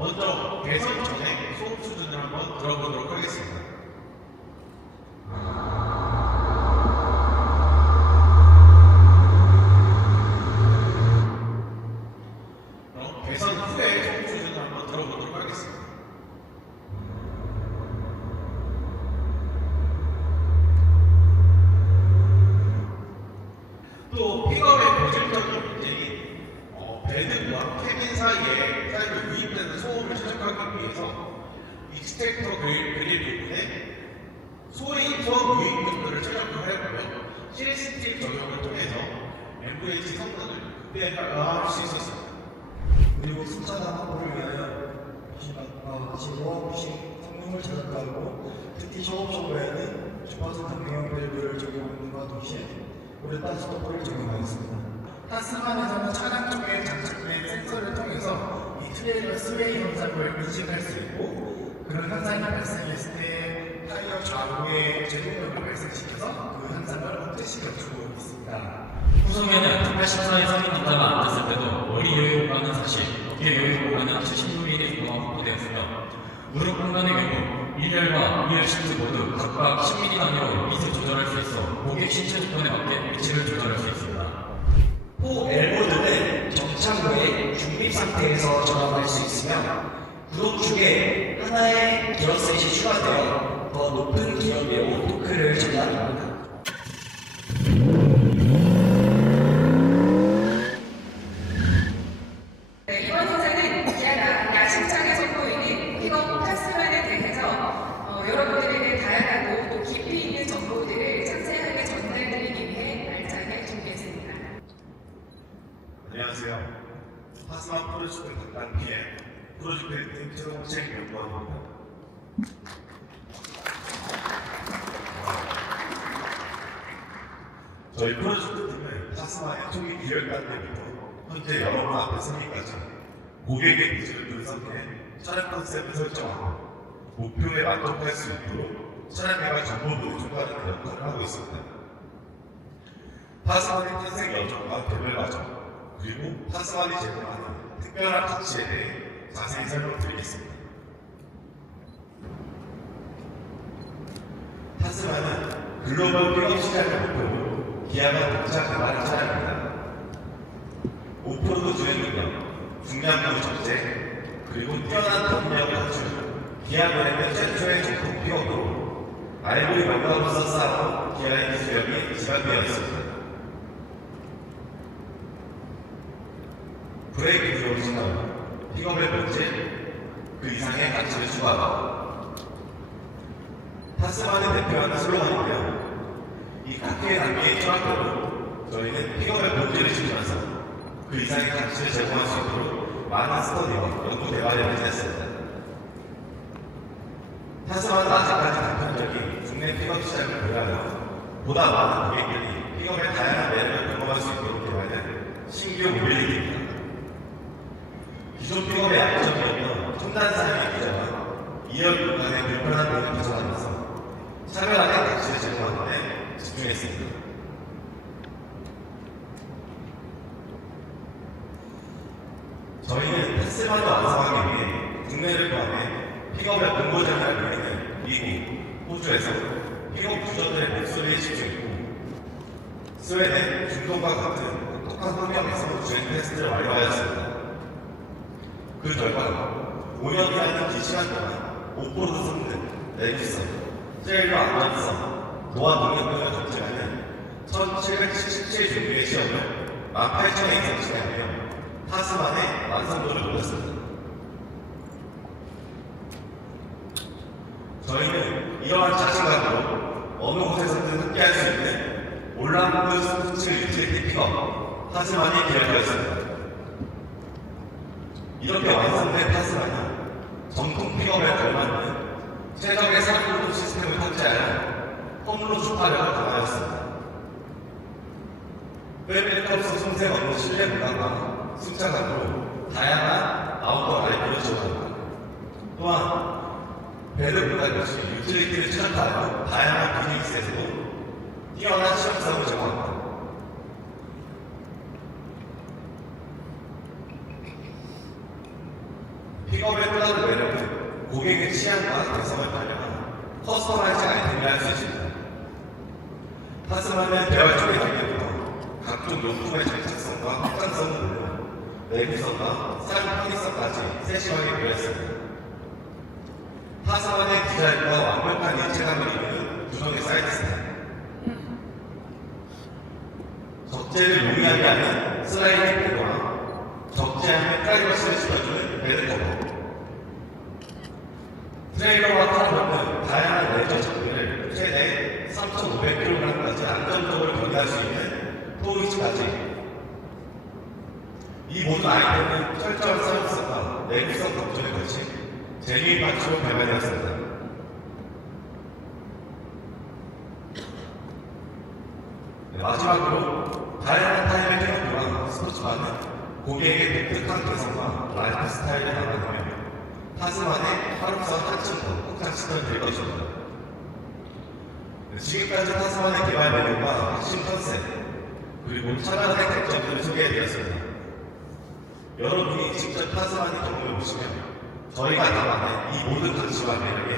먼저 개선 전에 소음 수준을 한번 들어보도록 하겠습니다. 그럼 개선 후에 소음 수준을 한번 들어보도록 하겠습니다. 또 픽업의 고질적인 문제인 배드와 캐빈 사이에 유입되는 소음을 최적화하기 위해서 익스트랙터 그릴 부분에 소음 유입 등들을 최적화하였고요. CST 적용을 통해서 MVH 성능을 극대화할 수 있었습니다. 그리고 숫자단 확보를 위하여 기시와 부식 성능을 최적화하고 특히 셔업쇼에는 주파수 강경형 밸브를 적용함과 동시에 우레탄 스토퍼를 적용하였습니다. 타스만에서는 차량 쪽에 장착된 센서를 통해서 이 트레일러 스웨이 현상을 인식할 수 있고, 그런 현상이 발생했을 때 타이어 좌우에 제동력을 발생시켜서 그 현상을 억제시켜주고 있습니다. 후속에는 84의 성인 남자가 앉았을 때도 머리 여유 공간은 사실, 어깨 여유 공간은 70mm 정도가 확보되었으며, 무릎 공간의 경우 1열과 2열 시트 모두 각각 10mm 단위로 밑을 조절할 수 있어 고객 신체 조건에 맞게 위치를 조절할 수 있습니다. 후 엘보드는 정착 후에 중립 상태에서 전환할 수 있으며 구동축에 하나의 기어셋이 추가되어 더 높은 기어 내용 토크를 전환합니다. 이번 행사는 기아가 야심차게 선보이는 픽업 타스만에 대해서 여러분들에게 다양하고 또 깊이 있는 정보들을 상세하게 전달드리기 위해 알차게 준비했습니다. 안녕하세요. 타스만 프로젝트 담당기의 프로젝트 헤드 최동책 연구원입니다. 저희 프로젝트 팀은 타스만의 초기 기획관 때부터 현재 여러분 앞에 서기까지 고객의 니즈를 분석해 차량 컨셉을 설정하고 목표에 만족할 수 있도록 차량 개발 정보를 조달하는 역할을 하고 있습니다. 타스만의 탄생 여정과 개발 과정, 그리고 타스만이 제공하는 특별한 가치에 대해 자세히 설명드리겠습니다. 타스만은 글로벌 픽업 시장을 목표로 기아가 독자 개발한 차량입니다. 오프로드 주행 능력, 중량부 적재, 그리고 뛰어난 터미력을 갖춘 기아 브랜드 최초의 정품 픽업으로 알고리 멤버로서 쌓아온 기아의 기술력이 지각되었습니다. 브레이크 들어오시면 픽업의 본질, 그 이상의 가치를 추가하고 타스만을 대표하는 슬로건이고요. 이 카키의 단계의 철학대로 저희는 픽업의 본질을 지키면서 그 이상의 가치를 제공할 수 있도록 많은 스터디와 연구 대화를 했습니다. 타스만은 아직까지 단편적인 국내 픽업 시장을 고려하며 보다 많은 고객들이 픽업의 다양한 매력을 경험할 수 있도록 개발된 신규 모빌리티입니다. 기존 픽업의 약점이었던 첨단 사양의 기저와 2열 공간의 불편한 면을 개선하면서 차별화된 가치를 제공하는 데 집중했습니다. 저희는 타스만을 완성하기 위해 국내를 포함해 픽업의 본고장을 알리는 미국, 호주에서 픽업 유저들의 목소리에 집중했고 스웨덴, 중동과 같은 똑똑한 환경에서 주행 테스트를 완료하였습니다. 그 결과 5년이라는 긴 시간 동안 오프로드 성능, 내구성, 트레일러 안전성, 노화 능력 등을 검증하는 1777 종류의 시험을 18,000회 이상 진행하며 타스만의 완성도를 높였습니다. 저희는 이러한 자신감으로 어느 곳에서든 함께할 수 있는 올라운드 스포츠 유틸리티 픽업 타스만이 기획하였습니다. 이렇게 완성된 타스만이 정통 픽업에 걸맞는 최적의 사륜 시스템을 탑재하여 홈로 주파력을 강화하였습니다. 웹백업스 손색 없는 실내 공간과 승차감으로 다양한 아웃도어 라이프를 지원합니다. 또한 배드 공간 역시 유틸리티를 최적화하여 다양한 비즈니스에서도 뛰어난 실용성을 제공합니다. 픽업 픽업의 또 다른 매력은 고객의 취향과 개성을 반영한 커스터마이징 아이템이라 할 수 있습니다. 타스만은 대활적인 단계부터 각종 용품의 장착성과 확장성을 물론 내구성과 사용 편의성까지 세심하게 고려했습니다. 타스만의 디자인과 완벽한 일체감을 이루는 구성의 사이드 스타일, 적재를 용이하게 하는 슬라이딩 배도와 적재함의 프라이버시를 지켜주는 베드커버, 트레일러와 카라반은 다양한 레저 장비를 최대 3,500kg까지 안정적으로 견디할 수 있는 토우위치까지. 이 모든 아이템은 철저한 사용성과 내구성 검증을 거친 제뉴인 파츠로 발매되었습니다. 네, 마지막으로 다양한 타입의 픽업과 스포츠바는 고객의 독특한 개성과 라이프 스타일을 담아내며 타스만의 하루성 한층 더 확장시켜드릴 것입니다. 지금까지 타스만의 개발 내용과 핵심 컨셉, 그리고 차량의 장점들을 소개해드렸습니다. 여러분이 직접 타스만의 경험을 보시면 저희가 담아낸 이 모든 가치와 매력에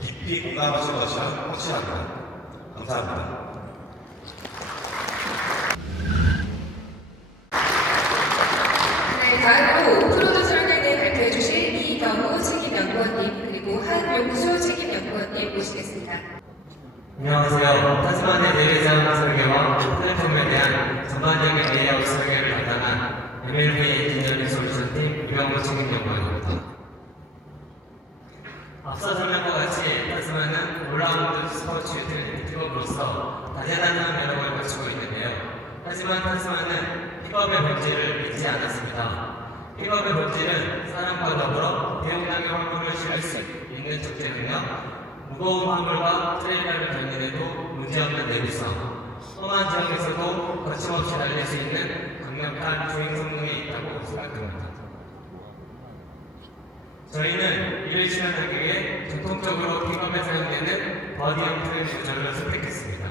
깊이 공감하실 것이라 확신합니다. 감사합니다. 네, 다음으로 오프로드 설계를 발표해 주실 이경우 책임연구원님 그리고 한용수 책임연구원님 모시겠습니다. 안녕하세요. 타스만의 내외장 설계와 플랫폼에 대한 전반적인 레이아웃 설계를 담당한 MLV 엔지니어링 솔루션팀 유병호 책임연구원입니다. 앞서 설명과 같이 타스만은 올라운드 스포츠 유틸리티 픽업으로서 다재다능한 매력을 갖추고 있는데요. 하지만 타스만은 픽업의 본질을 잊지 않았습니다. 픽업의 본질은 사람과 더불어 대용량의 화물을 실을 수 있는 적재능력, 무거운 화물과 트레일러를 견인해도 문제없는 내구성, 험한 지역에서도 거침없이 달릴 수 있는 강력한 주행 성능이 있다고 생각합니다. 저희는 이를 실현하기 위해 전통적으로 픽업에 사용되는 버디형 프레임 구조를 선택했습니다.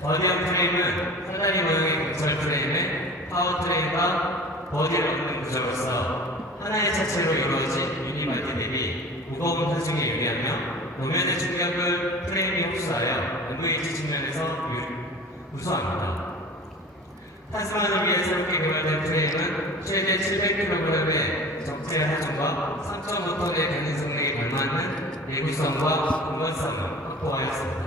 버디형 프레임은 사다리 모형의 경철 프레임에 파워트레인과 버디를 얹는 구조로서 하나의 차체로 이루어진 유니바디 대비 무거운 타중에 유리하며 노면의 충격을 프레임이 흡수하여 MVH 측면에서 우수합니다. 타스만을 위해 새롭게 개발된 프레임은 최대 700kg의 적재 하중과 3.5톤의 견인 성능에 걸맞는 내구성과 공간성을 확보하였습니다.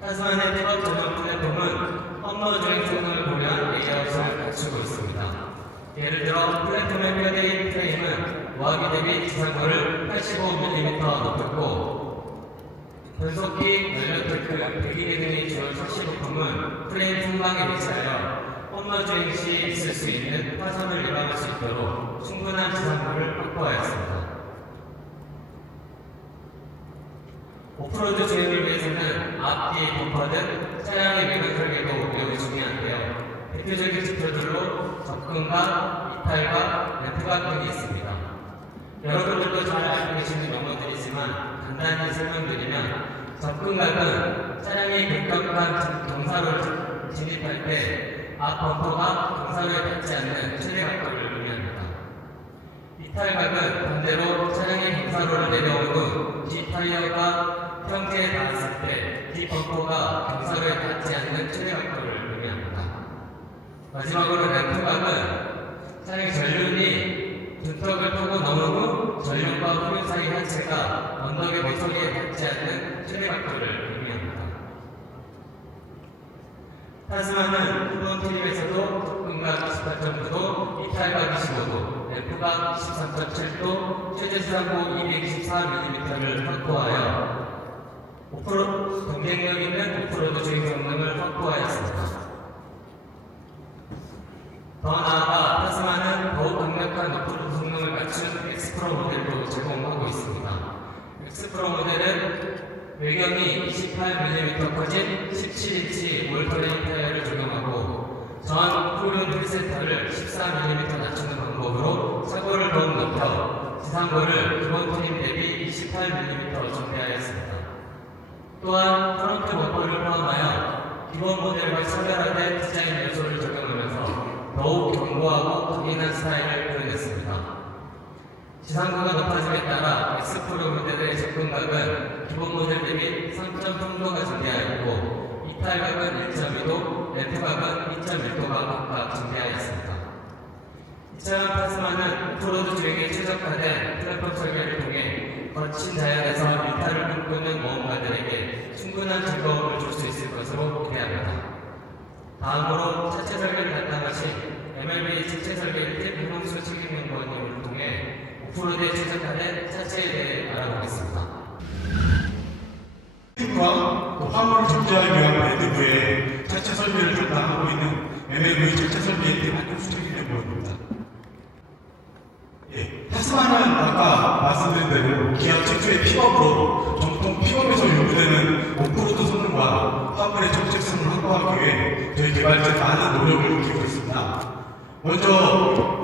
타스만의 픽업 전용 플랫폼은 험로 주행 성능을 고려한 레이아웃을 갖추고 있습니다. 예를 들어 플랫폼의 뼈대인 프레임은 모하기 대비 지상고를 85mm 높였고 변속기, 연료 테크, 배기계 등의 주요 척시 부품은 프레임 중방에 위치하여 험로 주행 시 있을 수 있는 파손을 예방할 수 있도록 충분한 지상고를 확보하였습니다. 오프로드 주행을 위해서는 앞뒤 범퍼 등 차량의 외관 설계도 매우 중요한데요. 대표적인 지표들로 접근각, 이탈각, 램프각 등이 있습니다. 여러분들도 잘 알고 계시는 용어들이지만 간단히 설명드리면 접근각은 차량이 급격한 경사로를 진입할 때 앞 범퍼가 경사로에 닿지 않는 최대 각도를 의미합니다. 이탈각은 반대로 차량이 경사로를 내려온 후 뒷타이어가 평지에 닿았을 때 뒷범퍼가 경사로에 닿지 않는 최대 각도를 의미합니다. 마지막으로 램프각은 차량의 전륜이 둔턱을 타고 넘은 후 전륜과 후륜 사이 하체가 언덕의 모서리에 닿지 않는 최대 각도를 의미합니다. 타스만은 후방 트림에서도 접근각 28.9도, 이탈각 25도, 램프각 13.7도, 최대 수상고 224mm를 확보하여 경쟁력 있는 오프로드 주행 성능을 확보하였습니다. 더 나아가 타스만은 더욱 강력한 오프로드 성능을 갖춘 엑스프로 모델도 제공하고 있습니다. 엑스프로 모델은 외경이 28mm 커진 17인치 몰터레인 타이어를 적용하고 전 후륜 휠센터를 14mm 낮추는 방법으로 사고를 더욱 높여 지상고를 기본 트림 대비 28mm 정비하였습니다. 또한 프론트 범퍼를 포함하여 기본 모델과 차별화된 디자인 요소를 적용하면서 더욱 견고하고 강인한 스타일을 표현했습니다. 지상고가 높아짐에 따라 X프로 모델의 접근각은 기본 모델 대비 3.3도가 증대하였고 이탈각은 1.2도, 렌트각은 2.1도가 각각 증대하였습니다. 이차원 파스마는 오프로드 주행에 최적화된 플랫폼 설계를 통해 거친 자연에서 일탈을 꿈꾸는 모험가들에게 충분한 즐거움을 줄 수 있을 것으로 기대합니다. 다음으로 차체 설계를 담당하신 MLB 차체 설계 팁 홍수 책임연구원님을 통해 오프로드에 최적화된 차체에 대해 알아보겠습니다. 과 화물을 적재하기 위한 밴드부에 차체 설계를 담당하고 있는 MLB 차체 설계팀 한국수 책임연구원입니다. 타스마는 아까 말씀드린 대로 기아 최초의 픽업으로 정통 픽업에서 요구되는 오프로드 성능과 화물의 정체성을 확보하기 위해 저희 개발자가 많은 노력을 기울이고 있습니다. 먼저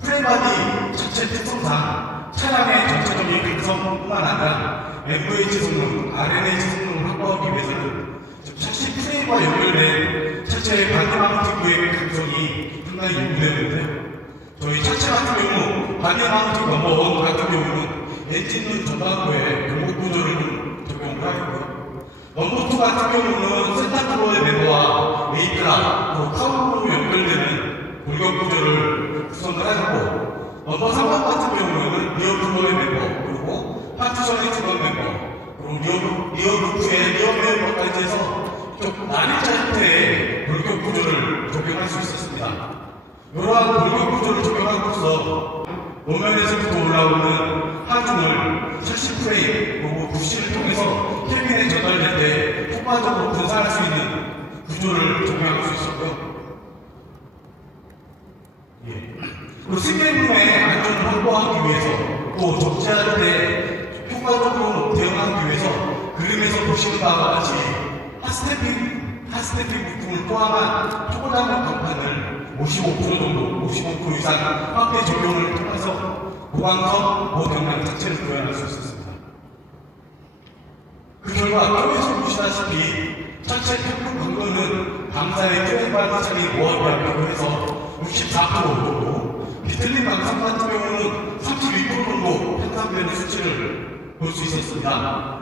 프레임바디 자체 특성상 차량의 전체적인 강성뿐만 아니라 MVH 성능, RNH 성능을 확보하기 위해서는 차체 프레임과 연결된 차체의 바디 마운트구의 강성이 상당히 요구되는데요. 저희 차체 같은 경우 바디 마운트 넘버 1 같은 경우는 엔진룸 전방부에 골목 구조를 적용을 하고요. 넘버 2 같은 경우는 센터프로의 멤버와 메이크라, 카운으로 연결되는 골격 구조를 구성을 하고 넘버 3번 같은 경우는 리어 프로의 멤버, 그리고 파티션의 주변 멤버, 그리고 리어 루프의 리어 멤버까지 해서 좀 난입자 형태의 골격 구조를 적용할 수 있었습니다. 이러한 골격 구조를 적용함으로써 노면에서부터 올라오는 하중을 샤시 프레임 그리고 부시를 통해서 캐빈에 전달될 때 효과적으로 분산할 수 있는 구조를 적용할 수 있었고요. 그리고 승객분의 안전을 확보하기 위해서 또 적재할 때 효과적으로 대응하기 위해서 그림에서 보시는 바와 같이 핫스태핑 부품을 포함한 초고단력 간판을 55% 정도, 55% 이상 확대 적용을 통해서 보강성 보경량 자체를 구현할 수 있었습니다. 그 결과 표에서 보시다시피 전체 평균 강도는 방사의 트레이바디 차리 모합이와 비교해서 64% 정도, 비틀린 방산 같은 경우는 32% 정도 향상되는 수치를 볼 수 있었습니다.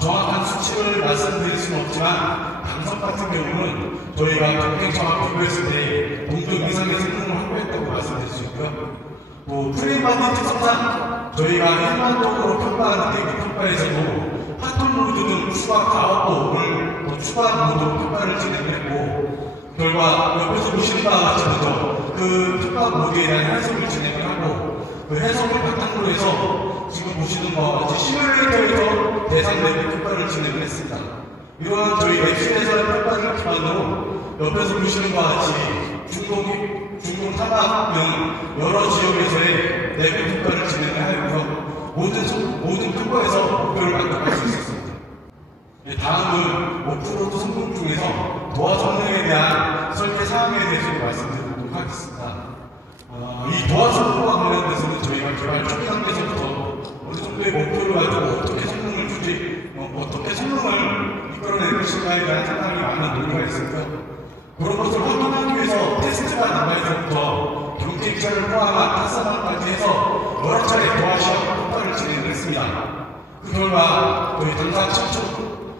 정확한 수치를 말씀드릴 수는 없지만 방석 같은 경우는 저희가 경쟁차와 비교했을 때 동등 이상의 성능을 확보했다고 말씀드릴 수 있고요. 프레임바디 특성상 저희가 일반적으로 평가하는 대기 평가에서도 파톨 모드 등 추가 가업도를 추가 모드로 평가를 진행했고 결과 옆에서 보시는 바와 같이 먼저 그 평가 모드에 대한 해석을 진행을 하고 그 해석을 바탕으로 해서 지금 보시는 바와 같이 시뮬레이터에서 대상 레벨 평가를 진행을 했습니다. 이러한 저희 랩실에서의 평가를 기반으로 옆에서 보시는 바와 같이 중동 사막 등 여러 지역에서의 레벨 평가를 진행을 하였고요. 모든 평가에서 목표를 만족할 수 있었습니다. 다음은 오프로드 성능 중에서 도화 성능에 대한 설계 사항에 대해서 말씀드리도록 하겠습니다. 이 도화 성능과 관련돼서는 저희가 개발 초기 단계에서부터 어느 정도의 목표를 가지고 어떻게 성능을 주지, 어떻게 성능을 이끌어낼 것인가에 대한 상당히 많은 논의가 있었고요. 그런 것을 확인하기 위해서 테스트가 남아있어부터 경쟁차를 포함한 타사만까지 해서 여러 차례 도화 시험 평가를 진행을 했습니다. 그 결과 저희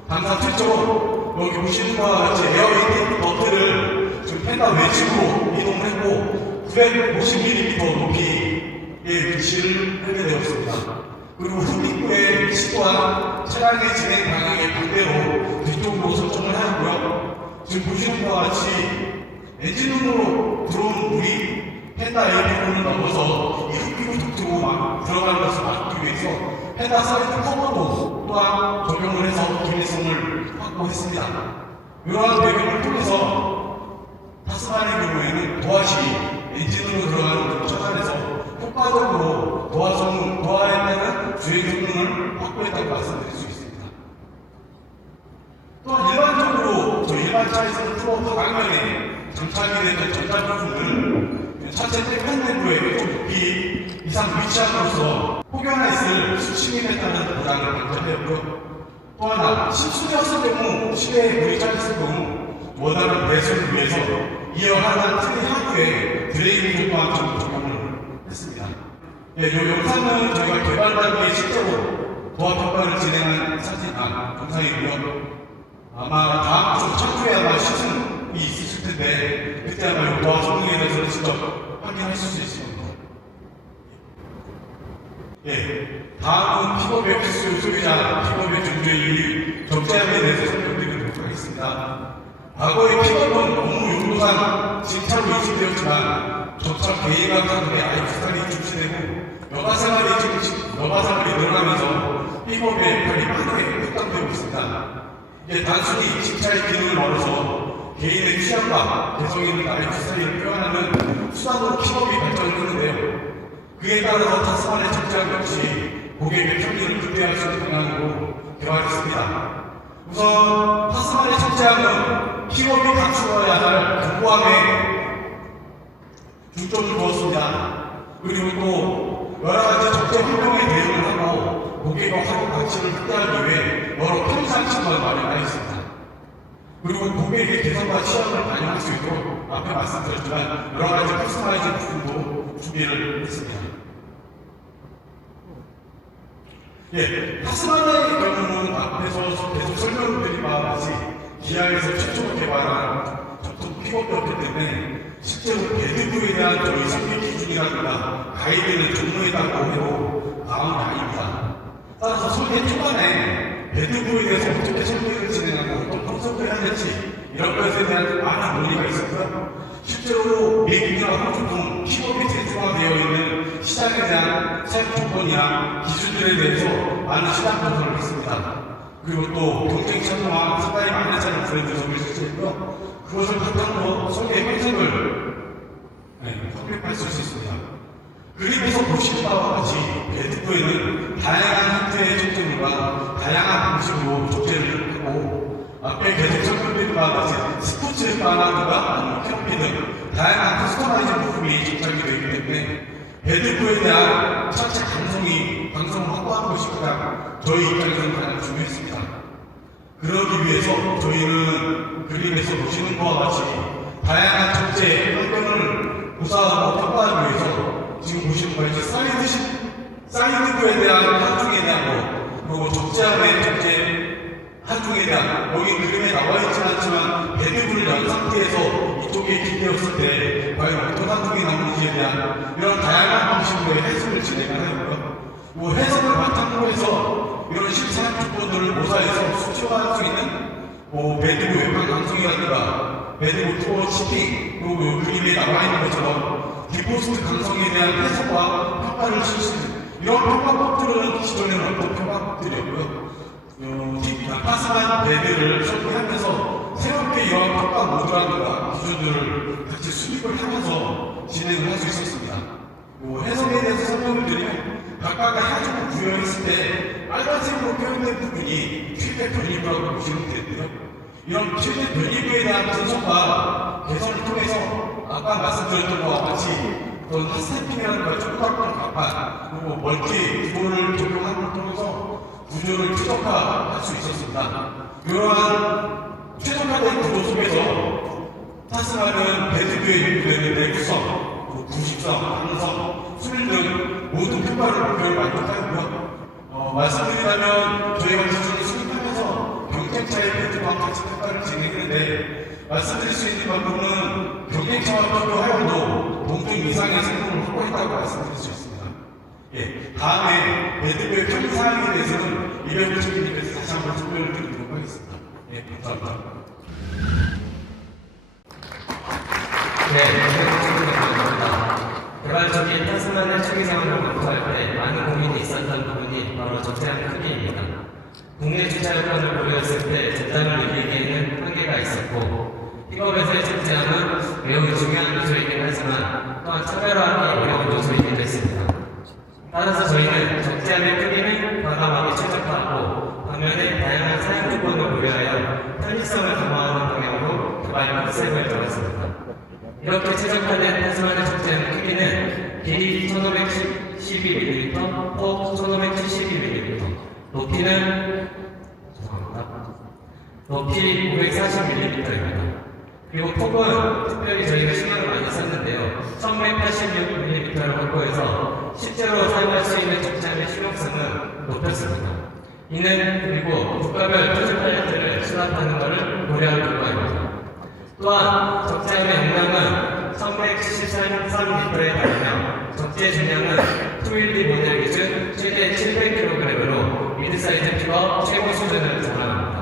당사 최초로 여기 보시는 바와 같이 에어 인테이크 버튼을 지금 펜다 외측으로 이동을 했고 950mm 높이의 위치를 하게 되었습니다. 그리고 흡입구의 위치 또한 차량의 진행 방향의 반대로 뒤쪽으로 설정을 하였고요. 지금 보시는 바와 같이 엔진룸으로 들어온 물이 펜다 에어컨을 넘어서 이 흡입구 독트로 막 들어가는 것을 막기 위해서 펜다 사이드 커버도 또한 적용을 해서 기밀성을 확보했습니다. 이러한 배경을 통해서 타스만의 경우에는 도화시 엔진으로 들어가는 차량에서 효과적으로 도화에 따른 주행 성능을 확보했다고 말씀드릴 수 있습니다. 또한 일반적으로 일반 차에서는 프로 가강면에 장착이 되는 전자부품을 차체 땡판내부에 높이 이상 위치함으로써 혹여나 있을 수침에 따른 보장을 방지하였고 또 하나 심수되었을 경우 실내에 물이 차있을 경우 원활한 배수를 위해서 이어가는 틀의 향후에 드레이닝 또한 좀 적용을 했습니다. 이 영상은 저희가 개발 단계에 실제로 도합 평가를 진행한 영상이고요. 아마 다음 주 차후에 아마 시즌이 있으실 텐데 그때 아마 도합 성능에 대해서 직접 확인하실 수 있을 겁니다. 다음은 픽업의 필수 소유자, 픽업의 존재의 적재함에 대해서 설명드리도록 하겠습니다. 과거의 픽업은 업무 용도상 진차로 인식되었지만 점차 개인과 가족의 아이프스타일이 중시되고 여가 생활이 늘어나면서 픽업의 역할이 많이 확장되고 있습니다. 이게 단순히 진차의 기능을 넘어서 개인의 취향과 개성 있는 아이프스타일을 표현하는 수단으로 픽업이 발전을 했는데요. 그에 따라서 타스만의 적재함 역시 고객의 편의를 극대화할 수 있는 방향으로 개발했습니다. 우선 타스만의 적재함은 픽업이 갖추어야 할 견고함에 중점을 두었습니다. 그리고 또 여러 가지 적재 환경에 대응을 하고 고객의 활용 가치를 확대하기 위해 여러 편의상식을 마련하였습니다. 그리고 고객의 개성과 취향을 반영할 수 있도록 앞에 말씀드렸지만 여러 가지 커스터마이징 부분도 준비를 했습니다. 타스만의 경우는 앞에서 계속 설명드린 바와 같이 기아에서 최초로 개발한 전통 픽업이었기 때문에 실제로 배드부에 대한 저희 설계 기준이라든가 가이드는 종로에 따고 해도 나온 게 아닙니다. 따라서 설계 초반에 배드부에 대해서 어떻게 설계를 진행하고 어떤 컨셉을 해야 될지 이런 것에 대한 많은 논의가 있었고요. 실제로 미국이나 호주 등 픽업이 대중화되어 있는 시장에 대한 사용 조건이나 기준들에 대해서 많은 시장 조사를 했습니다. 그리고 또 경쟁 참여와 상당히 많은 사람 브랜드점을 실시했고요. 그것을 바탕으로 설계 해석을 성립할 수 있었습니다. 그림에서 보실 바와 같이 배드부에는 다양한 형태의 적재물과 다양한 방식으로 적재를 하고 앞에 계속 설명드린 바와 같이 스포츠 바나드가 아니면 캠피 등 다양한 커스터마이징 부품이 적착이 되어 있기 때문에 배드부에 대한 차체 감성을 확보하는 것이 가장 저희 입장에서는 가장 중요했습니다. 그러기 위해서 저희는 그림에서 보시는 바와 같이 다양한 적재 환경을 구사하고 평가하기 위해서 지금 보시는 바와 같이 사이드부에 대한 한중에 대한 것 그리고 적재함의 적재 한중에 대한 여기 그림에 나와 있지는 않지만 배드부를 연 상태에서 이쪽에 기대었을 때 과연 어떤 한중이 나오는지에 대한 이런 다양한 방식으로 해석을 진행을 하였고요. 해석을 바탕으로 해서 이런 실사학 조건들을 모사해서 수치화할 수 있는 배드부 외관 강성이라든가 배드부 투어 시팅 그리고 그림에 나와 있는 것처럼 디포스트 강성에 대한 해석과 평가를 실시하는 이런 평가법들은 기존에는 어떤 평가법들이었고요. 타스만 배드를 설계하면서 새롭게 이러한 평가 모드라든가 기준들을 같이 수립을 하면서 진행을 할 수 있었습니다. 해석에 대해서 설명을 드리면 각각의 하중을 부여했을 때 빨간색으로 표현된 부분이 최대 변이부라고 보시면 되는데요. 이런 최대 변이부에 대한 분석과 개선을 통해서 아까 말씀드렸던 것과 같이 어떤 핫스탬핑이라든가 촉각권 갑판 그리고 멀티 기본을 적용하는 걸 통해서 구조를 최적화할 수 있었습니다. 이러한 최적화된 구조 속에서 타스만은 배드부에 요구되는 내구성, 구식성, 강성, 수밀 등 모든 평가를 목표를 만족하고요. 말씀드리자면 저희가 기준을 수립하면서 경쟁차의 배드부와 같이 평가를 진행했는데 말씀드릴 수 있는 방법은 경쟁차와 비교하여도 동등 이상의 성능을 확보했다고 말씀드릴 수 있습니다. 다음에 배드부의 편의 사항에 대해서는 이병훈 총리님께서 다시 한번 설명을 드리도록 하겠습니다. 감사합니다. 개발적인 타스만의 초기상을 검토할 때 많은 고민이 있었던 부분이 바로 적재함 크기입니다. 국내 주차 여건을 고려했을 때 적재함을 늘리기에는 한계가 있었고 픽업에서의 적재함은 매우 중요한 요소이긴 하지만 또한 차별화하기 어려운 요소이기도 했습니다. 따라서 저희는 적재함의 크기는 과감하게 최적화하고 반면에 다양한 사용 조건을 고려하여 편의성을 강화하는 방향으로 개발 컨셉을 정했습니다. 이렇게 최적화된 타스만의 적재함 크기는 길이 1512mm, 폭 1572mm, 높이 540mm입니다. 그리고 폭은 특별히 저희가 신경을 많이 썼는데요. 1186mm를 확보해서 실제로 사용할 수 있는 적재함의 실용성을 높였습니다. 이는 그리고 국가별 표준 팔레트를 수납하는 것을 고려한 결과입니다. 또한 적재함의 용량은 1173m에 달하며 적재 중량은 212 모델 기준 최대 700kg으로 미드사이즈 픽업 최고 수준을 자랑합니다.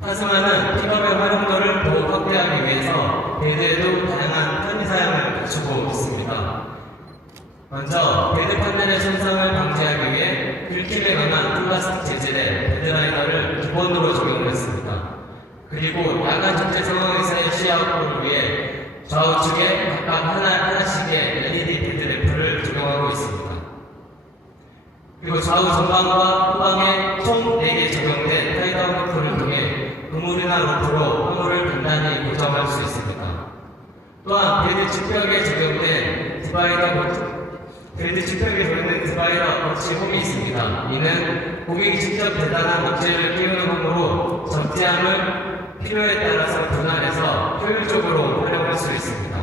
타스만은 픽업의 활용도를 더욱 확대하기 위해서 배드에도 다양한 편의 사양을 갖추고 있습니다. 먼저 배드 판넬의 손상을 방지하기 위해 긁힘에 강한 플라스틱 재질의 배드라이너를 기본으로 적용했습니다. 그리고 야간 적재 상황에서의 시야 확보를 위해 좌우측에 각각 하나씩의 LED 헤드램프를 적용하고 있습니다. 그리고 좌우 전방과 후방에 총 4개 적용된 타이다운 로프를 통해 그물이나 로프로 화물을 단단히 고정할 수 있습니다. 또한 배드 측벽에 적용된 배드 측벽에 적용된 디바이더 거치 홈이 있습니다. 이는 고객이 직접 대단한 목재를 끼우는 홈으로 적재함을 필요에 따라서 분할해서 효율적으로 활용할 수 있습니다.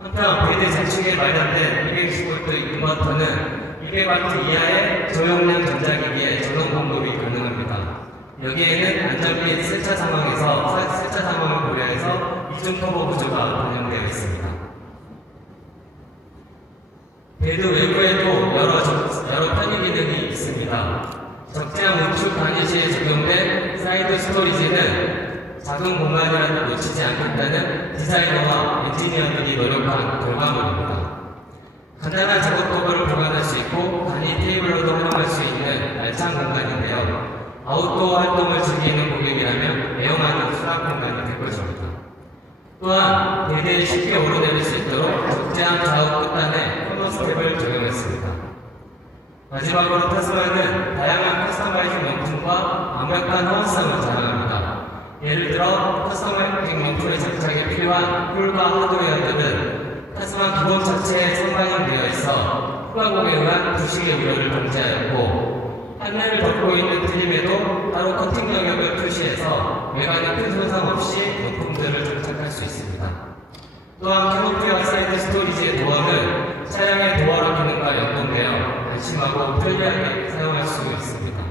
한편 배드 좌측에 마련된 220V 인버터는 200W 이하의 저용량 전자기기에 전원 공급이 가능합니다. 여기에는 안전 및 세차 상황을 고려해서 이중 터보 구조가 반영되어 있습니다. 배드 외부에도 여러 편의 기능이 있습니다. 적재함 우측 관여 시에 적용된 사이드 스토리지는 작은 공간이라도 놓치지 않겠다는 디자이너와 엔지니어들이 노력한 결과물입니다. 간단한 작업 도구를 보관할 수 있고 간이 테이블로도 활용할 수 있는 알찬 공간인데요. 아웃도어 활동을 즐기는 고객이라면 애용하는 수납 공간이 될 것입니다. 또한 배드에 쉽게 오르내릴 수 있도록 적재함 좌우 끝단에 코너 스텝을 적용했습니다. 마지막으로 타스만은 다양한 커스터마이징 용품과 완벽한 호환성을 자랑합니다. 예를 들어 커스터마이징 용품의 장착에 필요한 홀과 하드웨어들은 타스만 기본 자체에 선반영되어 있어 후가공에 의한 부식의 우려를 방지하였고 판넬을 덮고 있는 트림에도 따로 커팅 영역을 표시해서 외관에 큰 손상 없이 용품들을 장착할 수 있습니다. 또한 캐노피와 사이드 스토리지의 도어는 차량의 도어락 기능과 연동되어 안심하고 편리하게 사용할 수 있습니다.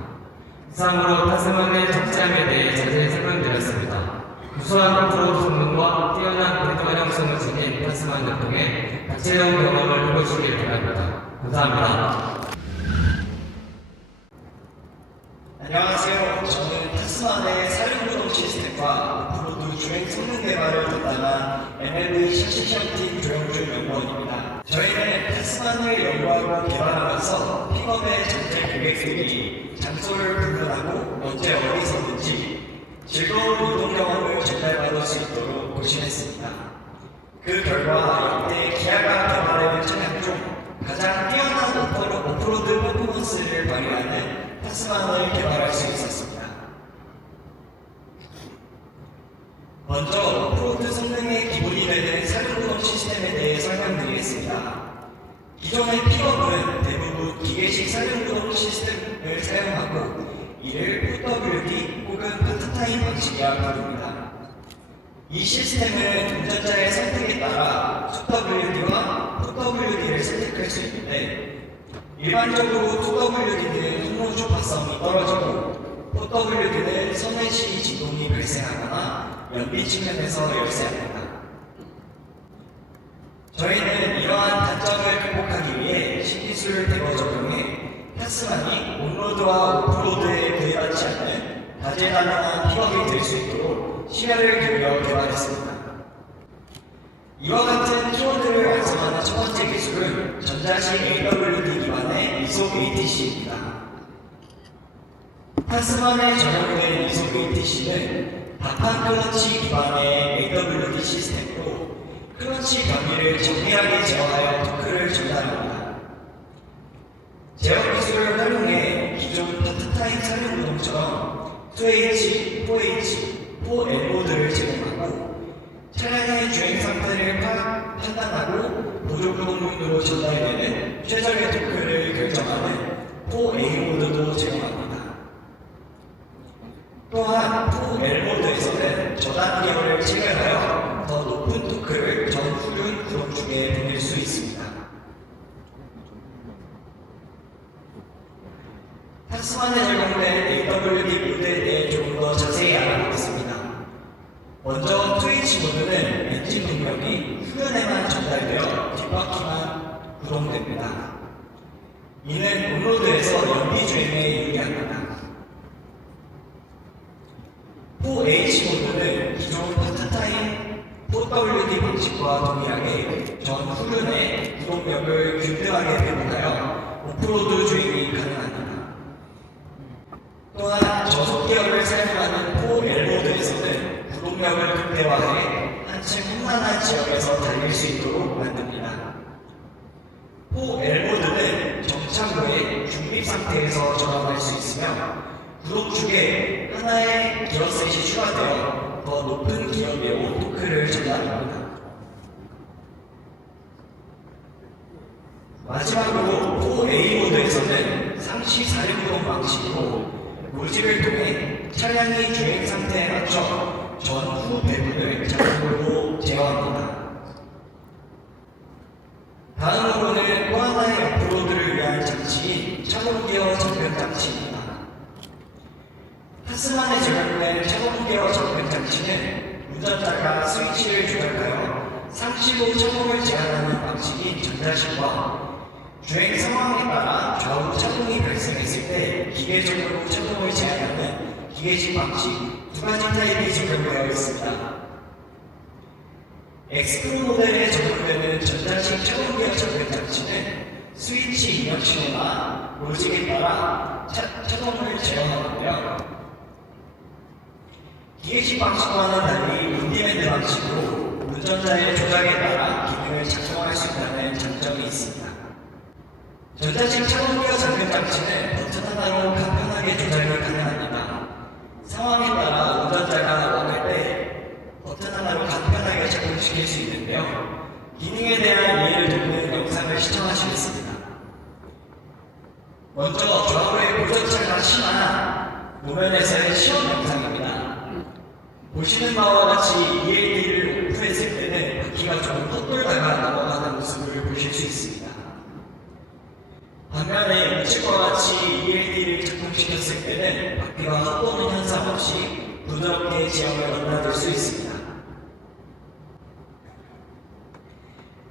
이상으로 타스만의 적재함에 대해 자세히 설명드렸습니다. 우수한 오프로드 성능과 뛰어난 배드 활용성을 지닌 타스만을 통해 다채로운 경험을 해보시길 바랍니다. 감사합니다. 안녕하세요. 저는 타스만의 사륜구동 시스템과 오프로드 주행 성능 개발을 담당한 MLB 샤시시험팀 조영준 연구원입니다. 저희는 타스만을 연구하고 개발하면서 픽업의 전체 고객들이 장소를 불문하고 언제 어디서든지 즐거운 이동 경험을 전달받을 수 있도록 고심했습니다. 그 결과 역대 기아가 개발해온 차량 중 가장 뛰어난 오프로드 퍼포먼스를 발휘하는 타스만을 개발할 수 있었습니다. 먼저 오프로드 성능의 기본이 되는 사륜구동 시스템에 대해 설명드리겠습니다. 기존의 픽업은 대부분 기계식 사륜구동 시스템을 사용하고 이를 PWD 혹은 파트타임 방식이라 부릅니다. 이 시스템은 운전자의 선택에 따라 2WD와 4WD를 선택할 수 있는데 일반적으로 2WD는 항로 주파성이 떨어지고 4WD는 선행 시 진동이 발생하거나 연비 측면에서 열세합니다. 저희는 이러한 단점을 극복하기 위해 신기술 대거 적용해 타스만이 온로드와 오프로드에 구애받지 않는 다재다능한 픽업이 될 수 있도록 심혈을 기울여 개발했습니다. 이와 같은 키워드를 완성하는 첫 번째 기술은 전자식 AWD 기반의 이속 ATC입니다. 타스만에 적용된 이속 ATC는 다판 클러치 기반의 AWD 시스템으로 클러치 변기를 정밀하게 제어하여 토크를 전달합니다. 제어 기술을 활용해 기존 파트타임 사륜구동처럼 2H, 4H, 4L 모드를 제공하고 차량의 주행 상태를 판단하고 보조구동용으로 전달되는 최적의 토크를 결정하는 4A 모드도 제공합니다. 또한 4L 모드에서 타스만에 적용된 AWD 모드에 대해 조금 더 자세히 알아보겠습니다. 먼저 2H 모드는 엔진 동력이 후륜에만 전달되어 뒷바퀴만 구동됩니다. 이는 온로드에서 연비 주행에 유리합니다. 4H 모드는 기존 파트타임 4WD 방식과 동일하게 전 후륜의 구동력을 균등하게 배분하여 오프로드 주행이 가능합니다. 또한 저속 기어를 사용하는 4L 모드에서는 구동력을 극대화해 한층 험난한 지역에서 달릴 수 있도록 만듭니다. 4L 모드는 정차 후에 중립 상태에서 저감할 수 있으며 구동축에 하나의 기어셋이 추가되어 더 높은 기어 내용 토크를 전달합니다. 마지막으로 4A 모드에서는 상시 사륜구동 방식으로 로직을 통해 차량이 주행 상태에 맞춰 전후 배분을 자동으로 제어합니다. 다음으로는 또 하나의 오프로드를 위한 장치인 차동기어 접근 장치입니다. 타스만에 적용된 차동기어 접근 장치는 운전자가 스위치를 조작하여 상시로 차동을 제한하는 방식인 전자식과 주행 상황에 따라 좌우 차동이 발생했을 때 기계적으로 차동을 제한하는 기계식 방식 두 가지 타입이 적용되어 있습니다. 엑스프로 모델에 적용되는 전자식 차동기어 접근 장치는 스위치 입력 신호나 로직에 따라 차동을 제어하는데요. 기계식 방식과는 달리 온디맨드 방식으로 운전자의 조작에 따라 기능을 작동할 수 있다는 장점이 있습니다. 전자식 차동기어 접근 장치는 버튼 하나로 간편하게 조작이 가능합니다. 상황에 따라 운전자가 원할 때 버튼 하나로 간편하게 작동시킬 수 있는데요. 기능에 대한 이해를 돕는 영상을 시청하시겠습니다. 먼저 좌우의 고정차가 심한 노면에서의 시험 영상입니다. 보시는 바와 같이 ELD를 오프했을 때는 바퀴가 조금 헛돌다가 넘어가는 모습을 보실 수 있습니다. 반면에 우측과 같이 ELD를 작동시켰을 때는 바퀴가 헛도는 현상 없이 부드럽게 지형을 넘나들 수 있습니다.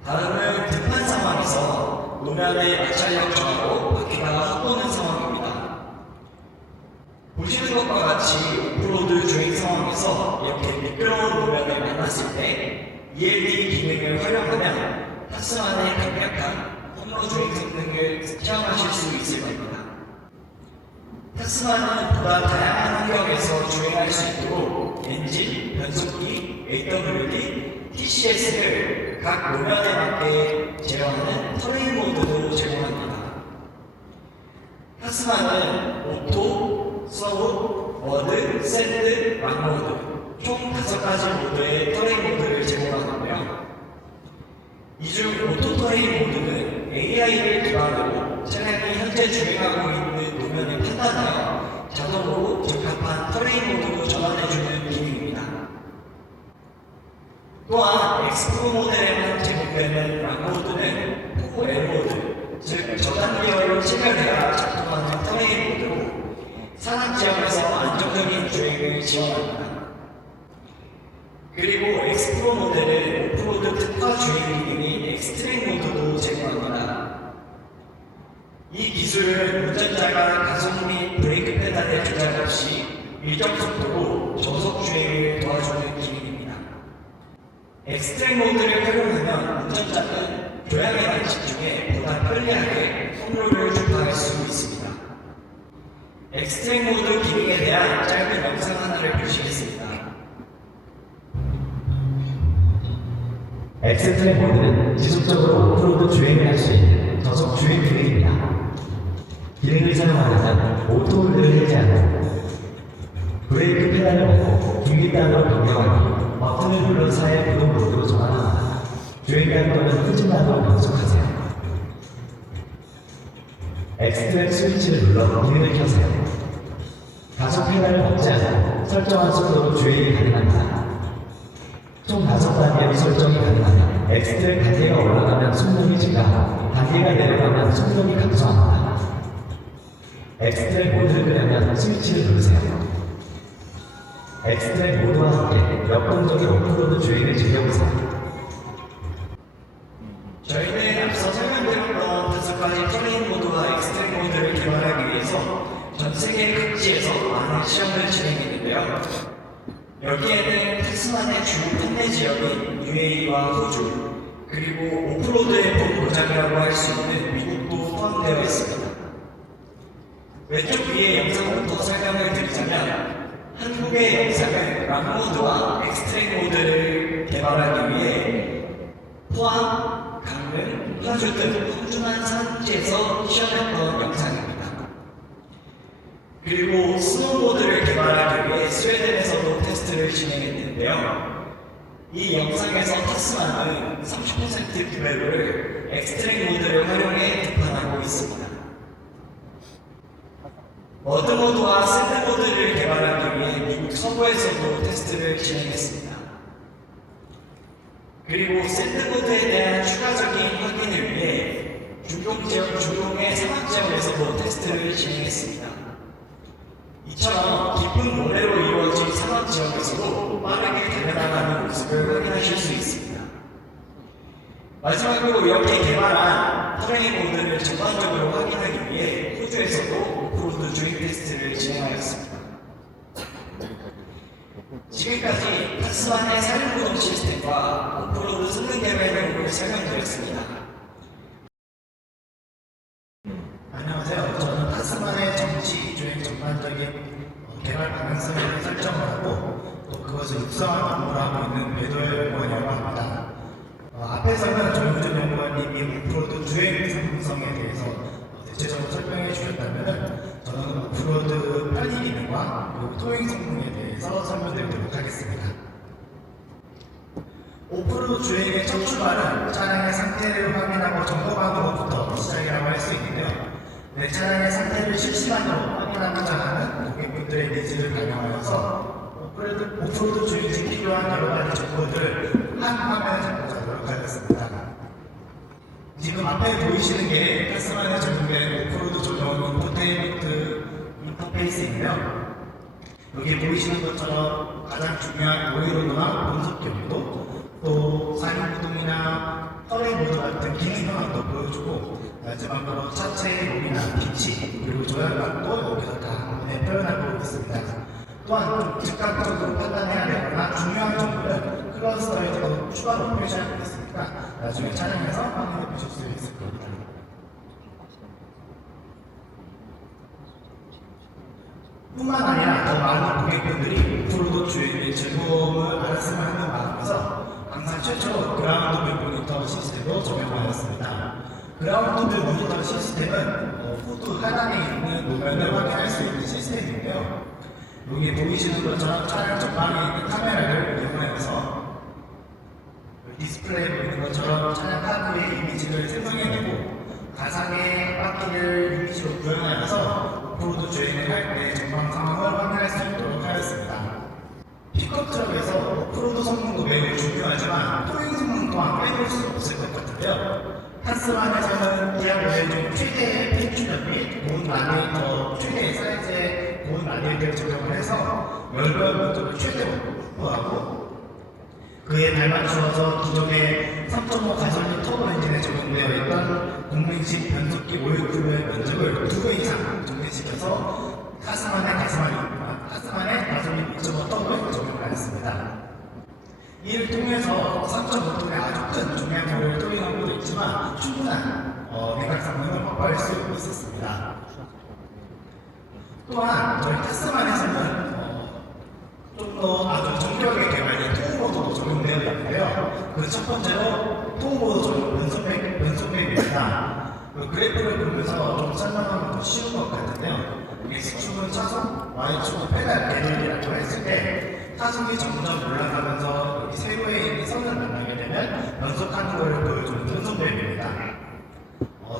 다음은 등판 상황에서 노면의 마찰력 저하로 바퀴가 헛도는 상황입니다. 보시는 것과 같이 오프로드 주행 상황에서 이렇게 미끄러운 노면을 만났을 때 ELD 기능을 활용하면 타스만의 강력한 홈로 주행 성능을 체험하실 수 있을 겁니다. 타스만은 보다 다양한 환경에서 주행할 수 있도록 엔진, 변속기, AWD, TCS를 각 노면에 맞게 제어하는 터레인 모드도 제공합니다. 타스만은 오토, 서브, 워드, 샌드, 락 모드 총 5가지 모드의 터레인 모드를 제공하는데요. 이 중 오토 터레인 모드는 AI를 기반으로 차량이 현재 주행하고 있는 노면을 판단하여 자동으로 적합한 터레인 모드로 전환해주는 기능입니다. 또한 엑스프로 모델에만 제공되는 락 모드는 4L 모드, 즉 저단 기어를 체결해야 작동하는 터레인 모드로 산악 지역에서 안정적인 주행을 지원합니다. 그리고 엑스프로 모델은 오프로드 특화 주행 기능인 엑스트림 모드도 제공합니다. 이 기술은 운전자가 가속 및 브레이크 페달의 조작 없이 일정 속도로 저속 주행을 도와주는 기능입니다. 엑스트림 모드를 활용하면 운전자는 교양에만 집중해 보다 편리하게 홈로를 주파할 수 있습니다. 엑스트림 모드 기능에 대한 짧은 영상 하나를 보시겠습니다. 엑스트림 모드는 지속적으로 오프로드 주행을 할 수 있는 저속 주행 기능입니다. 기능을 사용하려면 오토홀드를 해지 않고 브레이크 페달을 먹고 중립단으로 변경하기 버튼을 눌러 사의 구동 모드로 전환합니다. 주행 간도는 후진단으로 변속하세요. 엑스트랙 스위치를 눌러 기능을 켜세요. 가속 페달을 먹지 않고 설정한 속도로 주행이 가능합니다. 총 5단계로 설정이 가능하며 엑스트랙 단계가 올라가면 속력이 증가하고 단계가 내려가면 속력이 감소합니다. 엑스트랙 모드를 끄려면 스위치를 누르세요. 엑스트랙 모드와 함께 역동적인 오프로드 주행을 즐겨보세요. 저희는 앞서 설명드렸던 5가지 터레인 모드와 엑스트랙 모드를 개발하기 위해서 전 세계 각지에서 많은 시험을 진행했는데요. 여기에는 타스만의 주 판매 지역인 UAE와 호주, 그리고 오프로드의 본 고장이라고 할 수 있는 미국도 포함되어 있습니다. 왼쪽 위의 영상부터 설명을 드리자면 한국의 영상은 락모드와 엑스트랙 모드를 개발하기 위해 포항, 강릉, 파주 등 험준한 산지에서 시험했던 영상입니다. 그리고 스노우보드를 개발하기 위해 스웨덴에서도 테스트를 진행했는데요. 이 영상에서 타스만은 30% 규배로를 엑스트랙 모드를 활용해 개발하고 있습니다. 머드모드와 샌드모드를 개발하기 위해 미국 서부에서도 테스트를 진행했습니다. 그리고 샌드보드에 대한 추가적인 확인을 위해 중동의 사막 지역에서도 테스트를 진행했습니다. 이처럼 깊은 모래로 이루어진 사막 지역에서도 빠르게 달려나가는 모습을 확인하실 수 있습니다. 마지막으로 이렇게 개발한 터레인 모드를 전반적으로 확인하기 위해 호주에서도 오프로드 주행 테스트를 진행하였습니다. 지금까지 타스만의 사륜구동 시스템과 오프로드 성능 개발을 설명드렸습니다. 안녕하세요. 저는 타스만의 정치 주행 전반적인 개발 방향성을 설정을 하고 또 그것을 육성한 업무를 하고 있는 배도열 연구원이라고 합니다. 앞에서는 조용준 연구원님이 오프로드 주행 상품성에 대해서 대체적으로 설명해 주셨다면 저는 오프로드 편의 기능과 그리고 토잉 성능에 대해서 설명드리도록 하겠습니다. 오프로드 주행의 첫 출발은 차량의 상태를 확인하고 점검함으로부터 시작이라고 할 수 있는데요. 내 차량의 상태를 실시간으로 확인하고자 하는 고객분들의 니즈를 반영하여서 오프로드 주행 시 필요한 여러 가지 정보들을 한 화면에 적어보도록 하겠습니다. 지금 앞에 보이시는 게 타스만에 적용된 오프로드 전용 인포테인먼트 인터페이스인데요. 여기 보이시는 것처럼 가장 중요한 오일온도나 분속 경도, 또 사륜구동이나 터레인 모드 같은 기능 현황도 보여주고, 마지막으로 차체의 롱이나 빛이 그리고 조향각도 여기서 다 한번에 표현하고 있습니다. 또한 즉각적으로 판단해야 되거나 중요한 정보는 클러스터에서 추가로 표시하고 있으니까 나중에 촬영해서 확인해 보실 수 있을 겁니다. 뿐만 아니라 더 많은 고객분들이 오프로드 주행의 즐거움을 알았으면 하는 마음에서 항상 최초로 그라운드 뷰 모니터 시스템도 적용하였습니다. 그라운드 뷰 모니터 시스템은 후드 하단에 있는 노면을 확인할 수 있는 시스템인데요. 여기 보이시는 것처럼 차량 전방에 있는 카메라를 이용하여서 디스플레이에 보이는 것처럼 차량 카드의 이미지를 생성해내고 가상의 바퀴를 이미지로 구현하여서 오프로드 주행을 할 때 전방 상황을 확인할 수 있도록 하였습니다. 픽업 트럭에서 오프로드 성능도 매우 중요하지만 토잉 성능 또한 빼볼 수 없을 것 같은데요. 타스만에서는 기아 모델 중 최대의 펜출력 및 고온 라디에이터 최대의 사이즈의 고온 라디에이터를 적용을 해서 열변 온도를 최대로 확보하고 그에 발맞추어서 기존의 3.5 가솔린 터보 엔진에 적용되어 있던 공랭식 변속기 오일큐브의 면적을 2배 이상 증대시켜서 타스만의 가솔린 2.5 터보에 적용하였습니다. 이를 통해서 3.5톤의 아주 큰 중량물을 토잉하고도 있지만 충분한 내각 성능을 확보할 수 있었습니다. 또한 저희 타스만에서는 좀 더 아주 정교하게 개발된 토우모드도 적용되어 있는데요. 그 첫 번째로 토우모드 적용 변속맵입니다. 그래프를 보면서 좀 설명하면 더 쉬운 것 같은데요. X축은 차속, Y축은 페달 개돌이라고 했을 때 차속이 점점 올라가면서 세로에 있는 선을 만나게 되면 변속하는 것을 보여주는 변속맵입니다.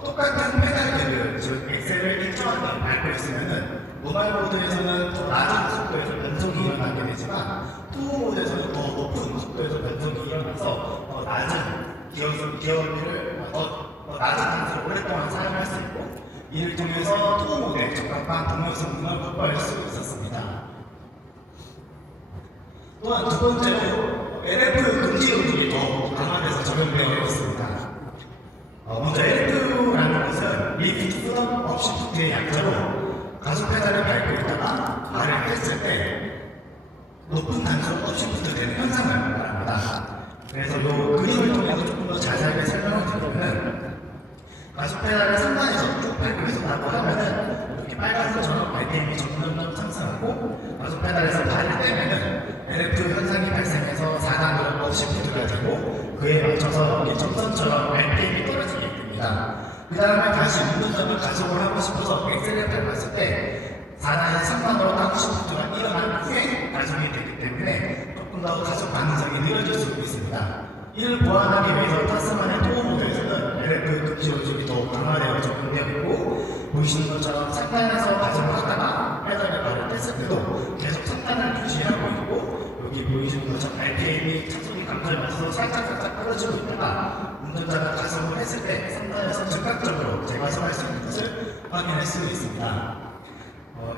똑같은 페달 개돌, 즉 엑셀을 일정하게 밟고 있으면은 모바일 모드에서는 더 낮은 속도에서 변속이 일어나게 되지만 투어 모드에서는 더 높은 속도에서 변속이 일어나서 더 낮은 기어비를 더 낮은 단수를 오랫동안 사용할 수 있고 이를 통해서 투어 모델 적합한 동력 성능을 확보할 수 있었습니다. 또한 두 번째로 LF 금지 요금이 더 강화돼서 적용되어 있습니다. 먼저 LF라는 것은 리프트 푸드업 업시프트의 약자로 가속 페달을 밟고 있다가 발을 뗐을 때 높은 단수로 업시프트 되는 현상을 말합니다. 그래서 이 그림을 통해서 조금 더 자세하게 설명을 드리면 가속 페달을 상단에서 쭉 밟고 있었다고 하면은 이렇게 빨간색처럼 RPM이 점점 상승하고 가속 페달에서 발을 떼면은 LF 현상이 발생해서 4단으로 업시프트가 되고 그에 맞춰서 이렇게 점선처럼 RPM이 떨어지게 됩니다. 그 다음에 다시 운전자가 가속을 하고 싶어서 엑셀을 밟았을 때 4단에서 3단으로 다운시프트가 일어난 후에 가속이 되기 때문에 조금 더 가속 반응성이 느려질 수 있습니다. 이를 보완하기 위해서 타스만의 투어 모드에서는 LF 급지 요즘이 더욱 강화되어 적용되어 있고 보이시는 것처럼 3단에서 가속을 하다가 페달에 발을 뗐을 때도 계속 3단을 유지하고 있고 여기 보이시는 것처럼 RPM이 차속이 강도에 맞춰서 살짝 떨어지고 있다가 운전자가 가속을 했을 때 3단에서 즉각적으로 재가속할 수 있는 것을 확인할 수 있습니다.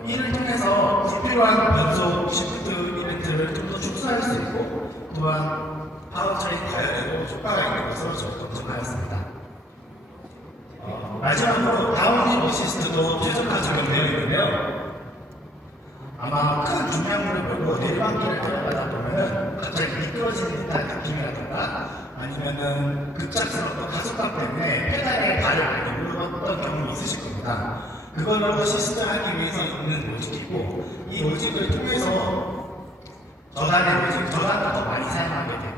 이를 통해서 불필요한 변속 시프트 이벤트를 좀 더 축소할 수 있고 또한 파워트레인 가열에도 효과가 있는 것으로 검증하였습니다. 마지막으로 다운힐 어시스트도 최적화 적용되어 있는데요. 아마 큰 중량물을 끌고 내리막길을 따라가다 보면은 갑자기 미끄러지는 듯한 느낌이라든가 아니면은 급작스럽고 가속감 때문에 페달에 발을 많이 눌렀던 경험이 있으실 겁니다. 그걸 어시스트하기 위해서 있는 로직이고 이 로직을 통해서 저단의 로직, 저단을 더 많이 사용하게 되고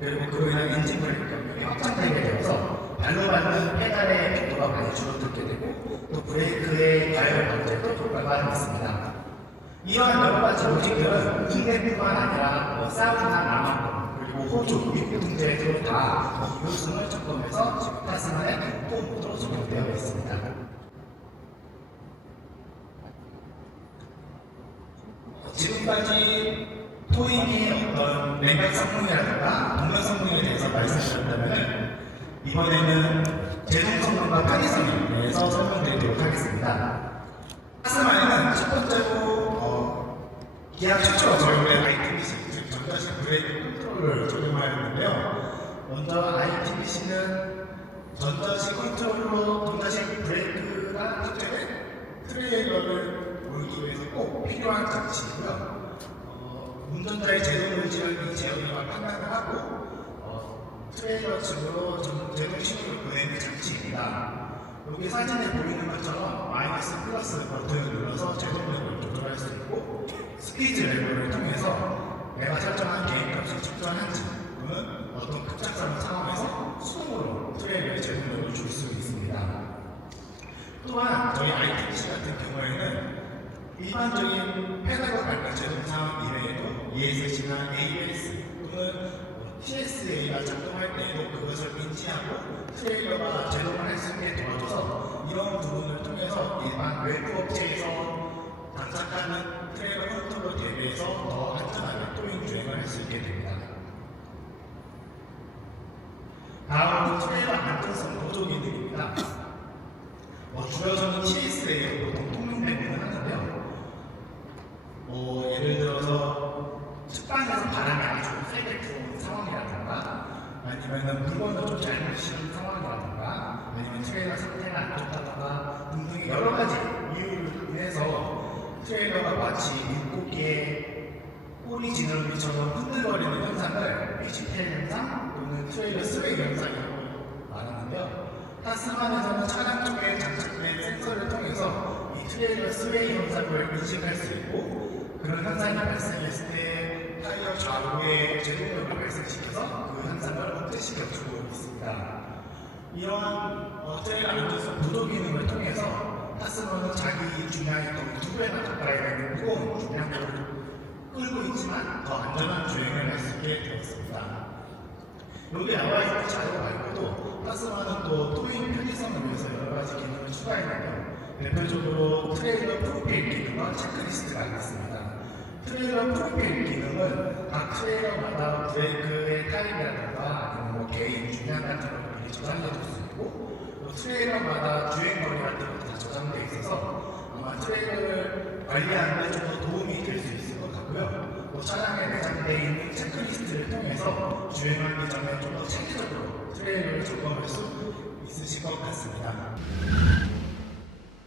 그리고 그로 인한 엔진 브레이크 경력이 확장되게 되어서 발로 밟는 페달의 빈도가 많이 줄어들게 되고 또 브레이크의 가열 방지에도 효과가 있습니다. 이러한 여러 가지 로직들은 인대뿐만 아니라 사우디나 남아공 그리고 호주, 미국 등지에도 다 이 요소를 적용해서 지금 타스만의 투어 모드로 적용되어 있습니다. 지금까지 토익의 어떤 맥락 성능이라든가 동력 성능에 대해서 말씀드렸다면 이번에는 제동 성능과 편의성에 대해서 설명드리도록 하겠습니다. 타스만에는 첫 번째로 기아 최초로 적용된 ITBC, 즉 전자식 브레이크 컨트롤을 적용하였는데요. 먼저 ITBC는 전자식 컨트롤로 전자식 브레이크가 탑재된 트레일러를 몰기 위해서 꼭 필요한 장치이고요. 운전자의 제동 의지를 제어기가 판단을 하고 트레일러 측으로 제동 신호를 보내는 장치입니다. 여기 사진에 보이는 것처럼 마이너스 플러스 버튼을 눌러서 제동력을 조절할 수 있고 스피드 레벨을 통해서 내가 설정한 개인값이 적절한지 또는 어떤 급작스러운 상황에서 수동으로 트레일러의 제동력을 줄 수 있습니다. 또한 저희 ITBC 같은 경우에는 일반적인 페달과 밟는 제동 상황 이외에도 ESC나 ABS 또는 TSA가 작동할 때에도 그것을 인지하고 트레일러가 제동을 할 수 있게 도와줘서 이런 부분을 통해서 일반 외부 업체에서 장착하는 트레일러 컨트롤러 대비해서 더 안전하게 토잉 주행을 할 수 있게 됩니다. 다음은 트레일러 안전성 보조 기능입니다. 주어서는 TSA로 보통 통용 배분을 하는데요. 예를 들어서 측방에서 바람이 아주 세게 들어오는 상황이라든가 아니면은 물건을 좀 잘못 실은 상황이라든가 아니면 트레일러 상태가 안 좋다든가 등등의 여러 가지 이유로 인해서 트레일러가 마치 물고기의 꼬리 지느러미처럼 흔들거리는 현상을 피지텔 현상 또는 트레일러 스웨이 현상이라고 말하는데요. 타스만에서는 차량 쪽에 장착된 센서를 통해서 이 트레일러 스웨이 현상을 인식할 수 있고 그런 현상이 발생했을 때 타이어 좌우에 제동력을 발생시켜서 그 현상을 억제시켜주고 있습니다. 이러한 트레일러 안전성 보조 기능을 통해서 타스만은 자기 중량의 거의 2배나 가까이 되는 무거운 중량을 끌고 있지만 더 안전한 주행을 할 수 있게 되었습니다. 여기 나와 있는 자료 말고도 타스만은 또 토잉 편의성을 위해서 여러 가지 기능을 추가했는데요. 대표적으로 트레일러 프로필 기능과 체크리스트가 있습니다. 트레일러 프로필 기능은 각 트레일러마다 브레이크의 타입이라든가 아니면 개인 중량 같은 것을 미리 저장해 둘 수 있고 또 트레일러마다 주행거리 같은 것도 다 저장되어 있어서 아마 트레일러를 관리하는 데 좀 더 도움이 될 수 있을 것 같고요. 또 차량에 내장되어 있는 체크리스트를 통해서 주행하기 전에 좀 더 체계적으로 트레일러를 점검할 수 있으실 것 같습니다.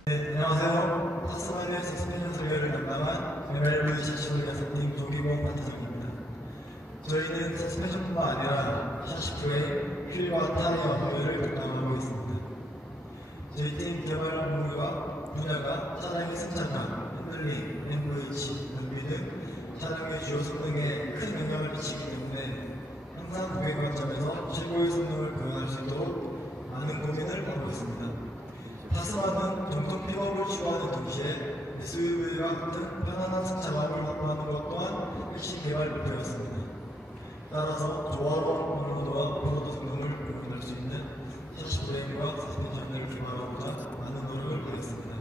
네, 안녕하세요. 타스마니아 서스펜션 설계를 담당한 MLV 샤시로 대표님 조기봉 파트너입니다. 저희는 서스펜션뿐만 아니라 샤시 프레임, 휠과 타이어 설계를 담당하고 있습니다. 저희 팀 개발 분야가 차량의 승차감, 핸들링, MVH, 연비 등 차량의 주요 성능에 큰 영향을 미치기 때문에 항상 고객 관점에서 최고의 성능을 보여할 수 있도록 많은 고민을 하고 있습니다. 타스마는 정통 픽업을 추구하는 동시에 SUV와 같은 편안한 승차감을 확보하는 것 또한 핵심 개발 목표였습니다. 따라서 조화로운 오너도와 오너도 성능을 보여줄 수 있는 샤시 브레이크와 서스펜션을 개발하고자 많은 노력을 기울였습니다.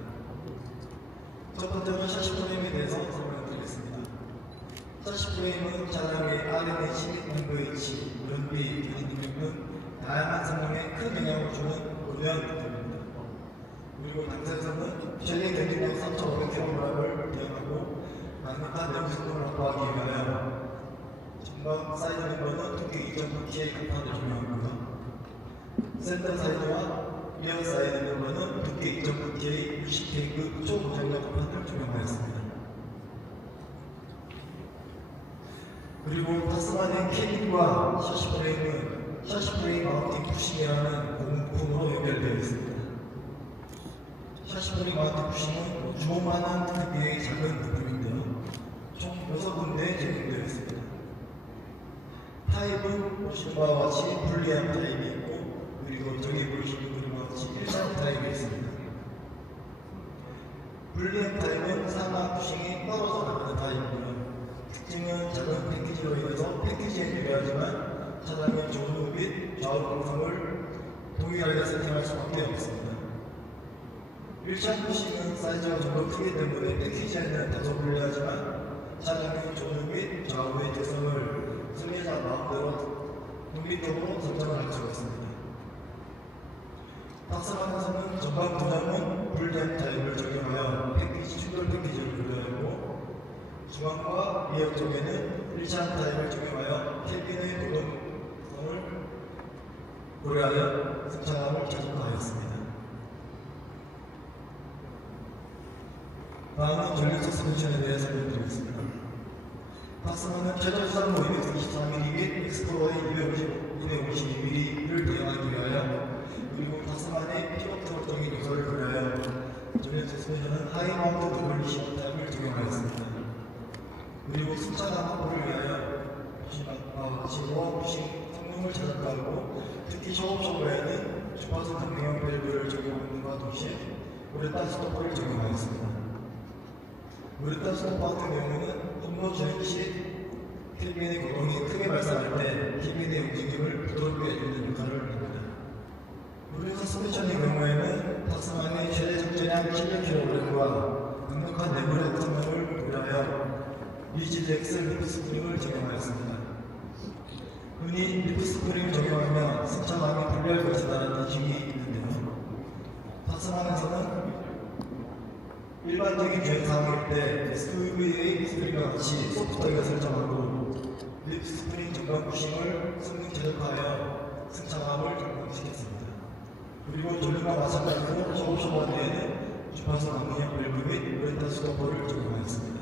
첫 번째로 샤시 프레임에 대해서 설명드리겠습니다. 샤시 프레임은 차량의 RNH, MVH, 연비, 기능 능력 등 다양한 성능에 큰 영향을 주는 고려한 부분입니다. 그리고 당사에서는 최대 견인력 3,500kg을 대응하고 강력한 연비 성능을 확보하기 위하여 전방 사이드 멤버는 두께 2.9K 간판을 적용하고요. 센터 사이드와 리어 사이드 멤버는 두께 2.9K 60K급 초고장력 간판을 적용하였습니다. 그리고 타스마니아 케이블과 샤시 프레임은 샤시 프레임 마운팅 푸싱이라는 공구품으로 연결되어 있습니다. 샤시 프레임 마운팅 푸싱은 주먹만한 크기의 작은 부품인데요. 총 6군데 제공되어 있습니다. 타입은 보시는 바와 같이 분리한 타입이 있고, 그리고 저기 보시는 바와 같이 일반 타입이 있습니다. 분리한 타입은 상하 푸싱이 떨어져 나가는 타입이고요. 특징은 작은 패키지로 인해서 패키지에 유리하지만 차량의 조수 및 좌우 공성을 동일하게 세팅할 수밖에 없습니다. 일차 푸싱은 사이즈가 좀 더 크기 때문에 패키지에는 다소 불리하지만 차량의 조수 및 좌우의 개성을 승리자 마음대로 독립적으로 선정을 할 수가 있습니다. 타스마니아에서는 전방 도장은 불리한 타입을 적용하여 패키지 충돌 패키지를 고려하고 중앙과 리어 쪽에는 일치한 타입을 적용하여 캐빈의 노동성을 고려하여 승차감을 최적화하였습니다. 다음은 전륜 서스펜션에 대해 설명드리겠습니다. 타스마는 최저수상 223mm 및 엑스플로어의 252mm를 대응하기 위하여 그리고 타스만의 픽업 트럭적인 요소를 고려하여 전륜 서스펜션은 하이마운트 더블 리시브 타입을 적용하였습니다. 그리고 승차감 확보를 위하여 지로와 부식 성능을 최적화하고 특히 셔옵쇼버에는 주파수 강력형 밸브를 적용함과 동시에 우레탄 스토퍼를 적용하였습니다. 우레탄 스토퍼 같은 경우는 홈로 주행 시 캐빈의 거동이 크게 발생할 때 캐빈의 움직임을 부드럽게 해주는 역할을 합니다. 우레탄 서스펜션의 경우에는 타스만의 최대 적재량 700kg과 강력한 내부력 성능을 고려하여 리지드 엑셀 리프 스프링을 적용하였습니다. 흔히 리프 스프링을 적용하면 승차감이 불리할 것이라는 인식이 있는데요. 타스마니아에서는 일반적인 주행 상황일 때 SUV의 스프링과 같이 소프트웨어를 설정하고 리프 스프링 전방 부싱을 성능 최적화하여 승차감을 증강시켰습니다. 그리고 전륜과 마찬가지로 셔옵쇼버 뒤에는 주파수 강력형 밸브 및 우레탄 스토퍼를 적용하였습니다.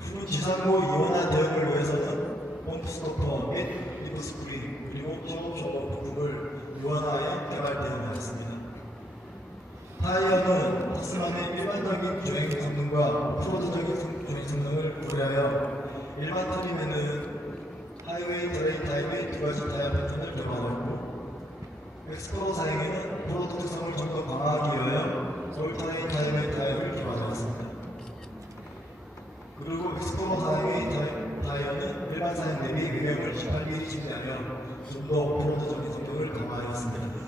후 지상고 이원화 대응을 위해서는 펌프 스토퍼 및 리프 스프링 그리고 셔옵쇼버 부품을 이원화하여 개발 대응하였습니다. 타이어는 타스만의 일반적인 주행 성능과 오프로드적인 주행 성능을 고려하여 일반 트림에는 하이웨이 트레인 타입의 두 가지 타이어 패턴을 개발하고 엑스플로어 사양에는 오프로드 특성을 좀 더 강화하기 위하여 올타레인 타입의 타이어를 개발하였습니다. 그리고 엑스플로어 사양의 타이어는 일반 사양 대비 외형을 18mm 증대하여 좀 더 오프로드적인 성격을 강화하였습니다.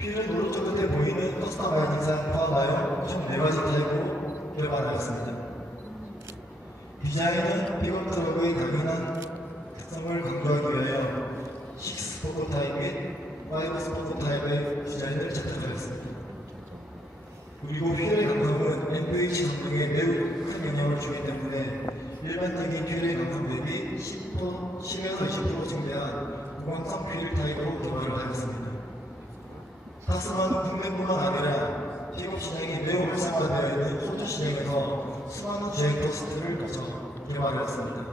휠은 오른쪽 끝에 보이는 커스터마이징상 파워바이어 총 4가지 타입으로 개발하였습니다. 디자인은 픽업 트럭의 당연한 특성을 강조하기 위하여 6스포크 타입 및 와이드 스포트 타입의 디자인을 제작하였습니다. 그리고 휠의 감성은 MVH 감성에 매우 큰 영향을 주기 때문에 일반적인 휠의 감성 대비 10에서 20% 증대한 무광성 휠 타입으로 개발을 하였습니다. 타스만은 국내뿐만 아니라 픽업 시장이 매우 활성화되어 있는 호주 시장에서 수많은 주행 코스트를 거쳐 개발하였습니다.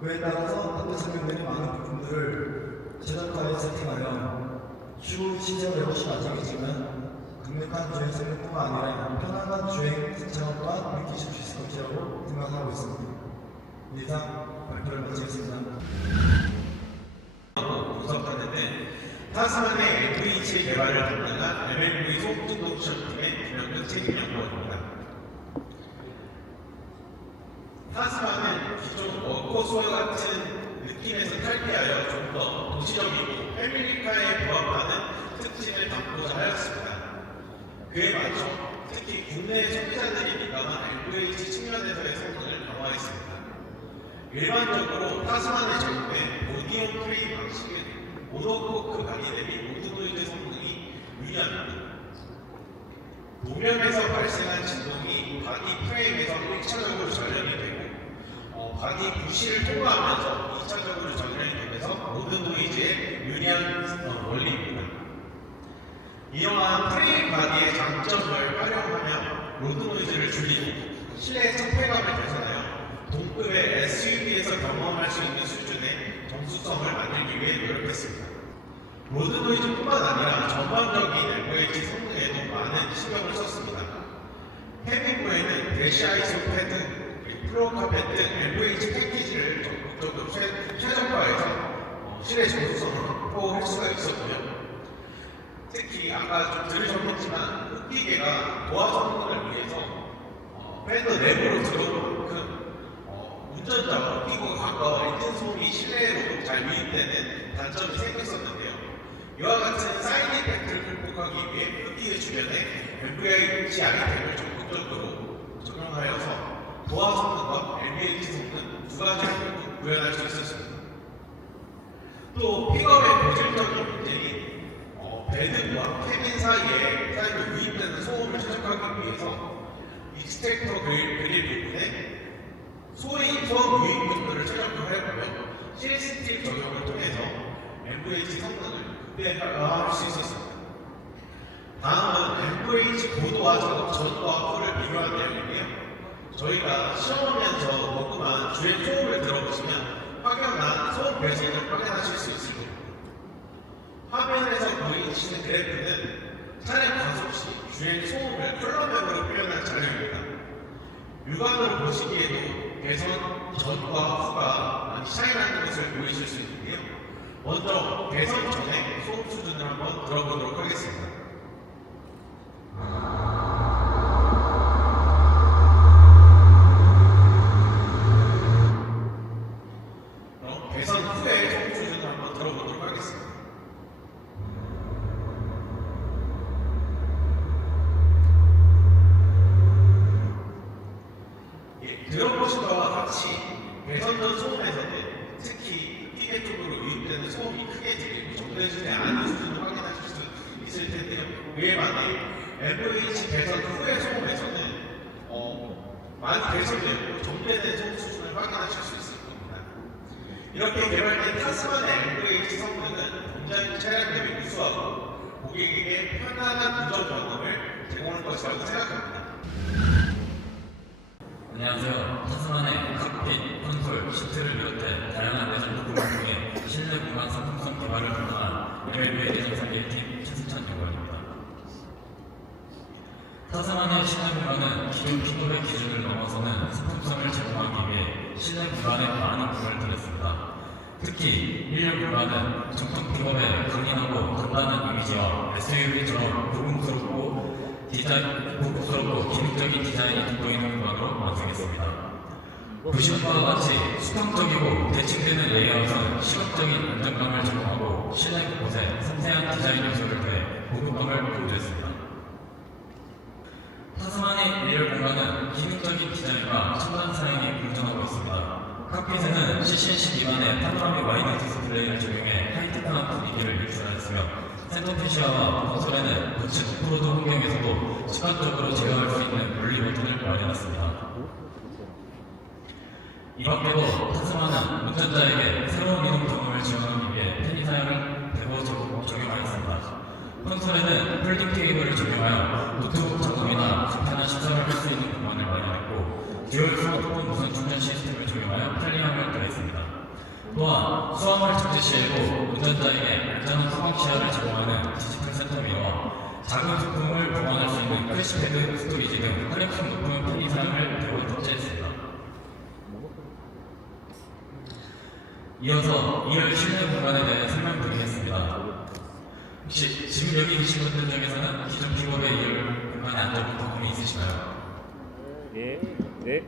그에 따라서 앞에 설명드린 많은 부분들을 최저가에 세팅하여 추후 시작을 해보시면 아시겠지만 강력한 주행 성능뿐만 아니라 편안한 주행 승차감 또한 느끼실 수 있을 것이라고 생각하고 있습니다. 이상 발표를 마치겠습니다. 분석하는데 타스만의 MVH 개발을 담당한 MLV 소프트동시험팀의 김영근 책임연구원입니다. 타스만은 기존 워커스와 같은 느낌에서 탈피하여 좀 더 도시적이고 패밀리카에 부합하는 특징을 담고자 하였습니다. 그에 맞춰 특히 국내 소비자들이 민감한 MVH 측면에서의 성능을 강화했습니다. 일반적으로 타스만에 적용된 오디오 프레임 방식은 모노코크 바디 대비 로드 노이즈 성능이 유리합니다. 도면에서 발생한 진동이 바디 프레임에서 1차적으로 전련이 되고 바디 부시를 통과하면서 2차적으로 전련이 되면서 로드 노이즈에 유리한 원리입니다. 이러한 프레임 바디의 장점을 활용하며 로드 노이즈를 줄이고 실내 상태감을 개선하여 동급의 SUV에서 경험할 수 있는 수준의 정수성을 만들기 위해 노력했습니다. 로드 노이즈뿐만 아니라 전반적인 MVH 성능에도 많은 신경을 썼습니다. 페미부에는 대시 아이소 패드, 플로어 카펫 등 MVH 패키지를 적극적으로 최적화해서 실내 정수성을 확보할 수가 있었고요. 특히 아까 좀 들으셨겠지만 흡기계가 도화 성능을 위해서 팬더 내부로 들어올 만큼 운전자와 흡기구가 가까워 엔진 소음이 실내로 잘 유입되는 단점이 생겼었는데요. 이와 같은 사이드 이펙트를 극복하기 위해 흡기계 주변에 MVH 아이템을 적극적으로 적용하여서 도화 성능과 MVH 성능 두 가지를 구현할 수 있었습니다. 또 픽업의 고질적인 문제인 배등과 캐빈 사이로 유입되는 소음을 최적화하기 위해서 익스트랙터 그릴 부분에 소음 유입 정도를 최적화하였고요. 실스틱 적용을 통해서 MVH 성능을 극대화할 수 있었습니다. 다음은 MVH 고도와 전과 후를 비교한 내용인데요. 저희가 시험하면서 녹음한 주행 소음을 들어보시면 확연한 소음 배선을 확인하실 수 있을 겁니다. 화면에서 보이시는 그래프는 차량 가속 시 주행 소음을 컬러맵으로 표현한 자료입니다. 육안으로 보시기에도 배선 전과 후가 많이 차이나는 것을 보이실 수 있는데요. 먼저 배선 전에 소음 수준을 한번 들어보도록 하겠습니다. 그럼 배선 후에 소음 수준을 한번 들어보도록 하겠습니다. 들어보신 바와 같이 배선 전 소음에서는 특히 흡기계 쪽으로 유입되는 소음이 크게 들리고 정도해지지 않은 수준을 확인하실 수 있을 텐데요. 그에 반해 MVH 배선 후의 소음에서는 많이 개선되고 정제된 소음 수준을 확인하실 수 있을 겁니다. 이렇게 개발된 타스만의 MVH 성능은 공장 차량 대비 우수하고 고객에게 편안한 운전 경험을 제공할 것이라고 생각합니다. 안녕하세요. 타스만의 칵핏, 콘솔, 시트를 비롯해 다양한 내장 부품을 통해 실내 공간 상품성 개발을 담당한 MLB의 내장 설계팀 최승찬 연구원입니다. 타스만의 실내 공간은 기존 픽업의 기준을 넘어서는 상품성을 제공하기 위해 실내 공간에 많은 공을 들였습니다. 특히 1열 공간은 정통 픽업의 강인하고 단단한 이미지와 SUV처럼 고급스럽고 기능적인 디자인이 돋보이는 공간으로 완성했습니다. 보시는 바와 같이 수평적이고 대칭되는 레이아웃은 시각적인 안정감을 제공하고 실내 곳곳에 섬세한 디자인 요소를 더해 고급감을 강조했습니다. 타스만의 1열 공간은 기능적인 디자인과 첨단 사양이 공존하고 있습니다. 칵핏에는 CCNC 기반의 파노라믹 와이드 디스플레이를 적용해 하이테크한 분위기를 유출하였습니다. 마련했으며 센터피시아와 콘솔에는 거친 오프로드 환경에서도 직관적으로 제어할 수 있는 분리 버튼을 마련했습니다. 이 밖에도 타스마는 운전자에게 새로운 이동 경험을 지원하기 위해 편의 사양을 대거 적용하였습니다. 콘솔에는 폴딩 테이블을 적용하여 노트북 작업이나 간편한 식사를 할 수 있는 공간을 마련했고 듀얼 스마트폰 무선 충전 시스템을 적용하여 편리함을 더했습니다. 또한 수화물 적재 시에도 운전자에게 안전한 소방 시야를 제공하는 디지털 센터 미러와 작은 소품을 보관할 수 있는 크래시패드 스토리지 등 활용성 높은 편의 사양을 대거 탑재했습니다. 이어서 2열 실내 공간에 대해 설명드리겠습니다. 혹시 지금 여기 계신 분들 중에서는 기존 픽업의 2열 공간에 앉아본 경험이 있으신가요? 네.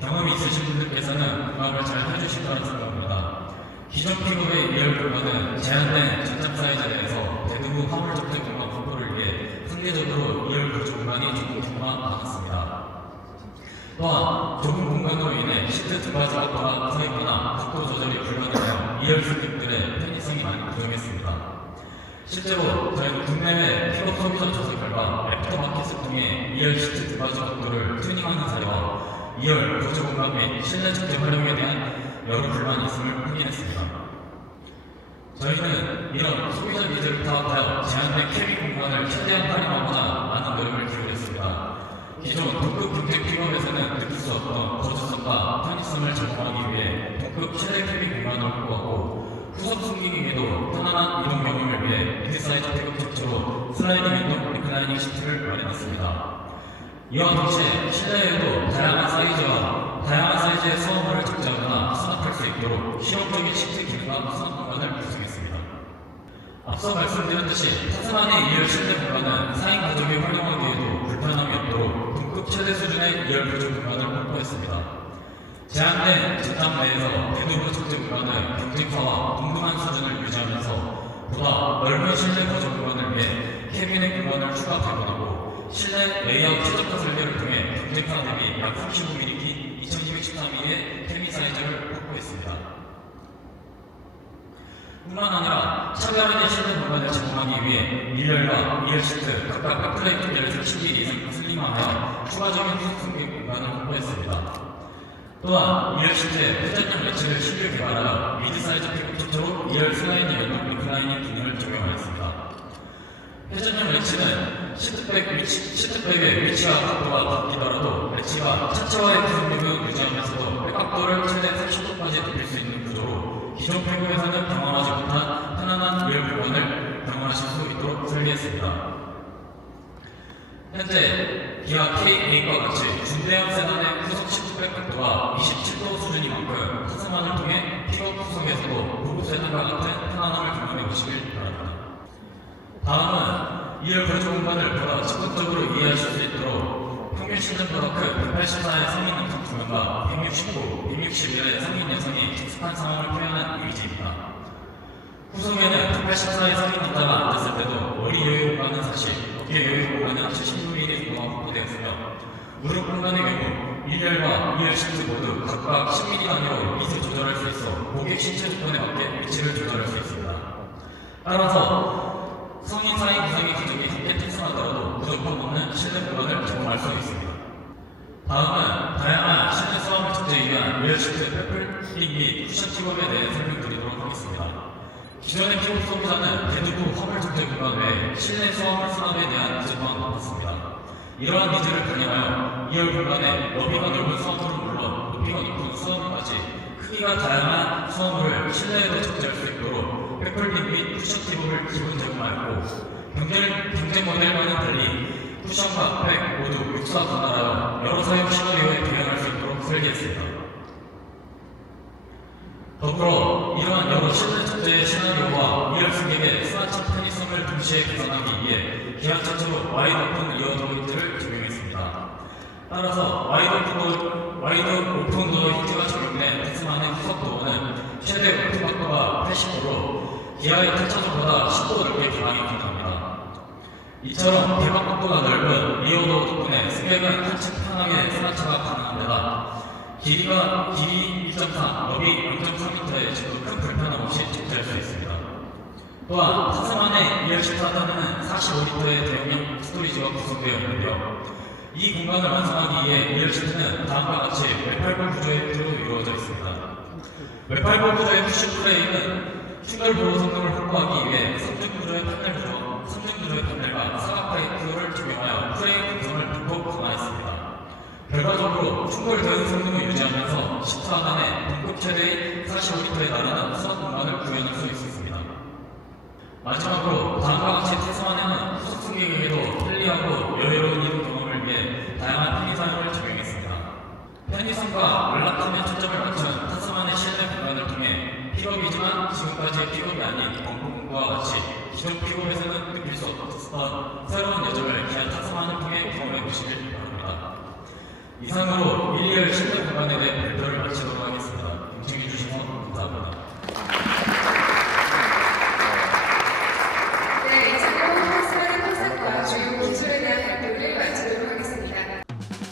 경험이 있으신 분들께서는 공감을 잘 해주실 거라 생각합니다. 기존 픽업의 2열 공간은 제한된 전장 사이즈에 대해서 대두부 화물 접대 공간 확보를 위해 상대적으로 2열 구조 공간이 조금 많았습니다. 또한 좁은 공간으로 인해 시트 등받이 각도가 서 있거나 각도 조절이 불가능하여 2열 승객들의 편의성이 많이 부족했습니다. 실제로 저희는 국내외 픽업 소비자 조사 결과 애프터마켓을 통해 2열 시트 등받이 각도를 튜닝하는 사례와 2열 구조 공간 및 실내 적재 활용에 대한 여러 불만이 있음을 확인했습니다. 저희는 이런 소비자 니즈를 파악하여 제한된 캐빈 공간을 최대한 활용하고자 많은 노력을 기울였습니다. 기존 동급 경쟁 픽업에서는 느낄 수 없던 거주성과 편의성을 제공하기 위해 동급 실내 캐빈 공간을 확보하고 후석 승객에게도 편안한 이동 경험을 위해 미드사이즈 픽업 특처로 슬라이딩 행동 리클라이닝 시트를 마련했습니다. 이와 동시에 실내에도 다양한 사이즈의 수화물을 적재하거나 수납할 수 있도록 실용적인 시트 기능과 수납 공간을 구성했습니다. 앞서 말씀드렸듯이 타스만의 2열 실내 공간은 4인 가족이 활용하기에도 불편함이 없도록 동급 최대 수준의 2열 구조 공간을 확보했습니다. 제한된 전장 내에서 대두부 적재 공간의 경쟁사와 동등한 수준을 유지하면서 보다 넓은 실내 거주 공간을 위해 캐빈의 공간을 추가 배분하고 실내 레이아웃 최적화 설계를 통해 경쟁사 대비 약 35mm 긴 2213mm의 캐빈 사이즈를 확보했습니다. 뿐만 아니라 차별화된 실내 공간을 제공하기 위해 1열과 2열 시트 각각 백플레이 두개를 30mm 이상 슬림하여 추가적인 후속 승객 공간을 확보했습니다. 또한 2열 시트에 회전형 레치를 신규 개발하여 미드사이즈 픽업 특처로 2열 슬라이딩 연동 리클라이닝 기능을 적용하였습니다. 회전형 레치는 시트백의 위치와 각도가 바뀌더라도 레치가 차체와의 구성력을 유지하면서도 백각도를 최대 30도까지 높일 수 있는 구조로 기존 픽업에서는 경험하지 못한 편안한 2열 공간을 경험하실 수 있도록 설계했습니다. 현재 기아 K8과 같이 중대형 세단의 후속 시트백 각도가 27도 수준인 만큼 타스만을 통해 픽업 구성에서도 고급 세단과 같은 편안함을 경험해 보시길 바랍니다. 다음은 2열 거주 공간을 보다 적극적으로 이해하실 수 있도록 평균 시즌 토라크 184의 성인 남성 2명과 169, 161의 성인 여성이 적습한 상황을 표현한 이미지입니다. 구성에는 184의 성인 남자가 앉았을 때도 머리 여유 공간은 사실, 어깨 여유 공간은 70mm 정도가 확보되었으며 무릎 공간의 경우 1열과 2열 시트 모두 각각 10mm 단위로 밑을 조절할 수 있어 고객 신체 조건에 맞게 위치를 조절할 수 있습니다. 따라서 성인 4인 구성의 기준이 함께 특성하더라도 부족함 없는 실내 공간을 제공할 수 있습니다. 다음은 다양한 실내 수화물 적재에 위한 2열 시트 페플링 및 쿠션 픽업에 대해 설명드리도록 하겠습니다. 기존의 픽업 소비자는 대두부 화물 적재 공간 외에 실내 수화물 수납에 대한 기준만 높았습니다. 이러한 니즈를 반영하여 2열 공간에 너비가 넓은 수화물은 물론 높이가 높은 수화물까지 크기가 다양한 수화물을 실내에도 적재할 수 있도록 페플링 및 쿠션 픽업을 기본 제공하였고 경쟁 모델과는 달리 쿠션과 백 모두 육사 분할하여 여러 사용 시나리오에 대응할 수 있도록 설계했습니다. 더불어 이러한 여러 실내 적재의 시나리오와 2열 승객의 스마트 편의성을 동시에 개선하기 위해 기아 최초로 와이드 오픈 이어 도어 히트를 적용했습니다. 따라서 와이드 오픈 도어 히트가 적용된 타스만의 후석 도어는 최대 오픈 각도가 80도로 기아의 특차조보다 10도 넓게 개방이 가능합니다. 이처럼 개방 각도가 넓은 이어 도어 덕분에 승객은 한층 편하게 스마트가 가능한 데다 길이 1.4, 넓이 0.3m의 지도 큰 불편함 없이 적재할 수 있습니다. 또한 타스만의 2열 시트 하단에는 45리터의 대용량 스토리지가 구성되어 있는데요. 이 공간을 완성하기 위해 2열 시트는 다음과 같이 웹8볼 구조의 구조로 이루어져 있습니다. 웹8볼 구조의 푸시 프레임은 충돌 보호 성능을 확보하기 위해 3중 구조의 판넬과 사각 파이프를 적용하여 프레임 구성을 극복 강화했습니다. 결과적으로 충돌 대응 성능을 유지하면서 시트 하단에 동급 최대의 45리터에 달하는 수납 공간을 구현할 수 있었습니다. 마지막으로 다음과 같이 타스만에는 후속 승객에게도 편리하고 여유로운 이동 경험을 위해 다양한 편의 사용을 적용했습니다. 편의성과 연락함의 초점을 맞춘 타스만의 실내 공간을 통해 픽업이지만 지금까지의 픽업이 아닌 벙커공구와 같이 기존 픽업에서는 느낄 수 없었던 새로운 여정을 기아 타스만을 통해 경험해 보시길 바랍니다. 이상으로 1, 2열 실내 공간에 대해 발표를 마치도록 하겠습니다. 경청해 주셔서 감사합니다. 네, 이상으로 타스만의 컨셉과 주요 기술에 대한 발표를 마치도록 하겠습니다.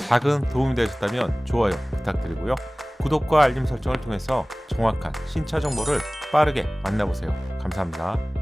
작은 도움이 되셨다면 좋아요 부탁드리고요. 구독과 알림 설정을 통해서 정확한 신차 정보를 빠르게 만나보세요. 감사합니다.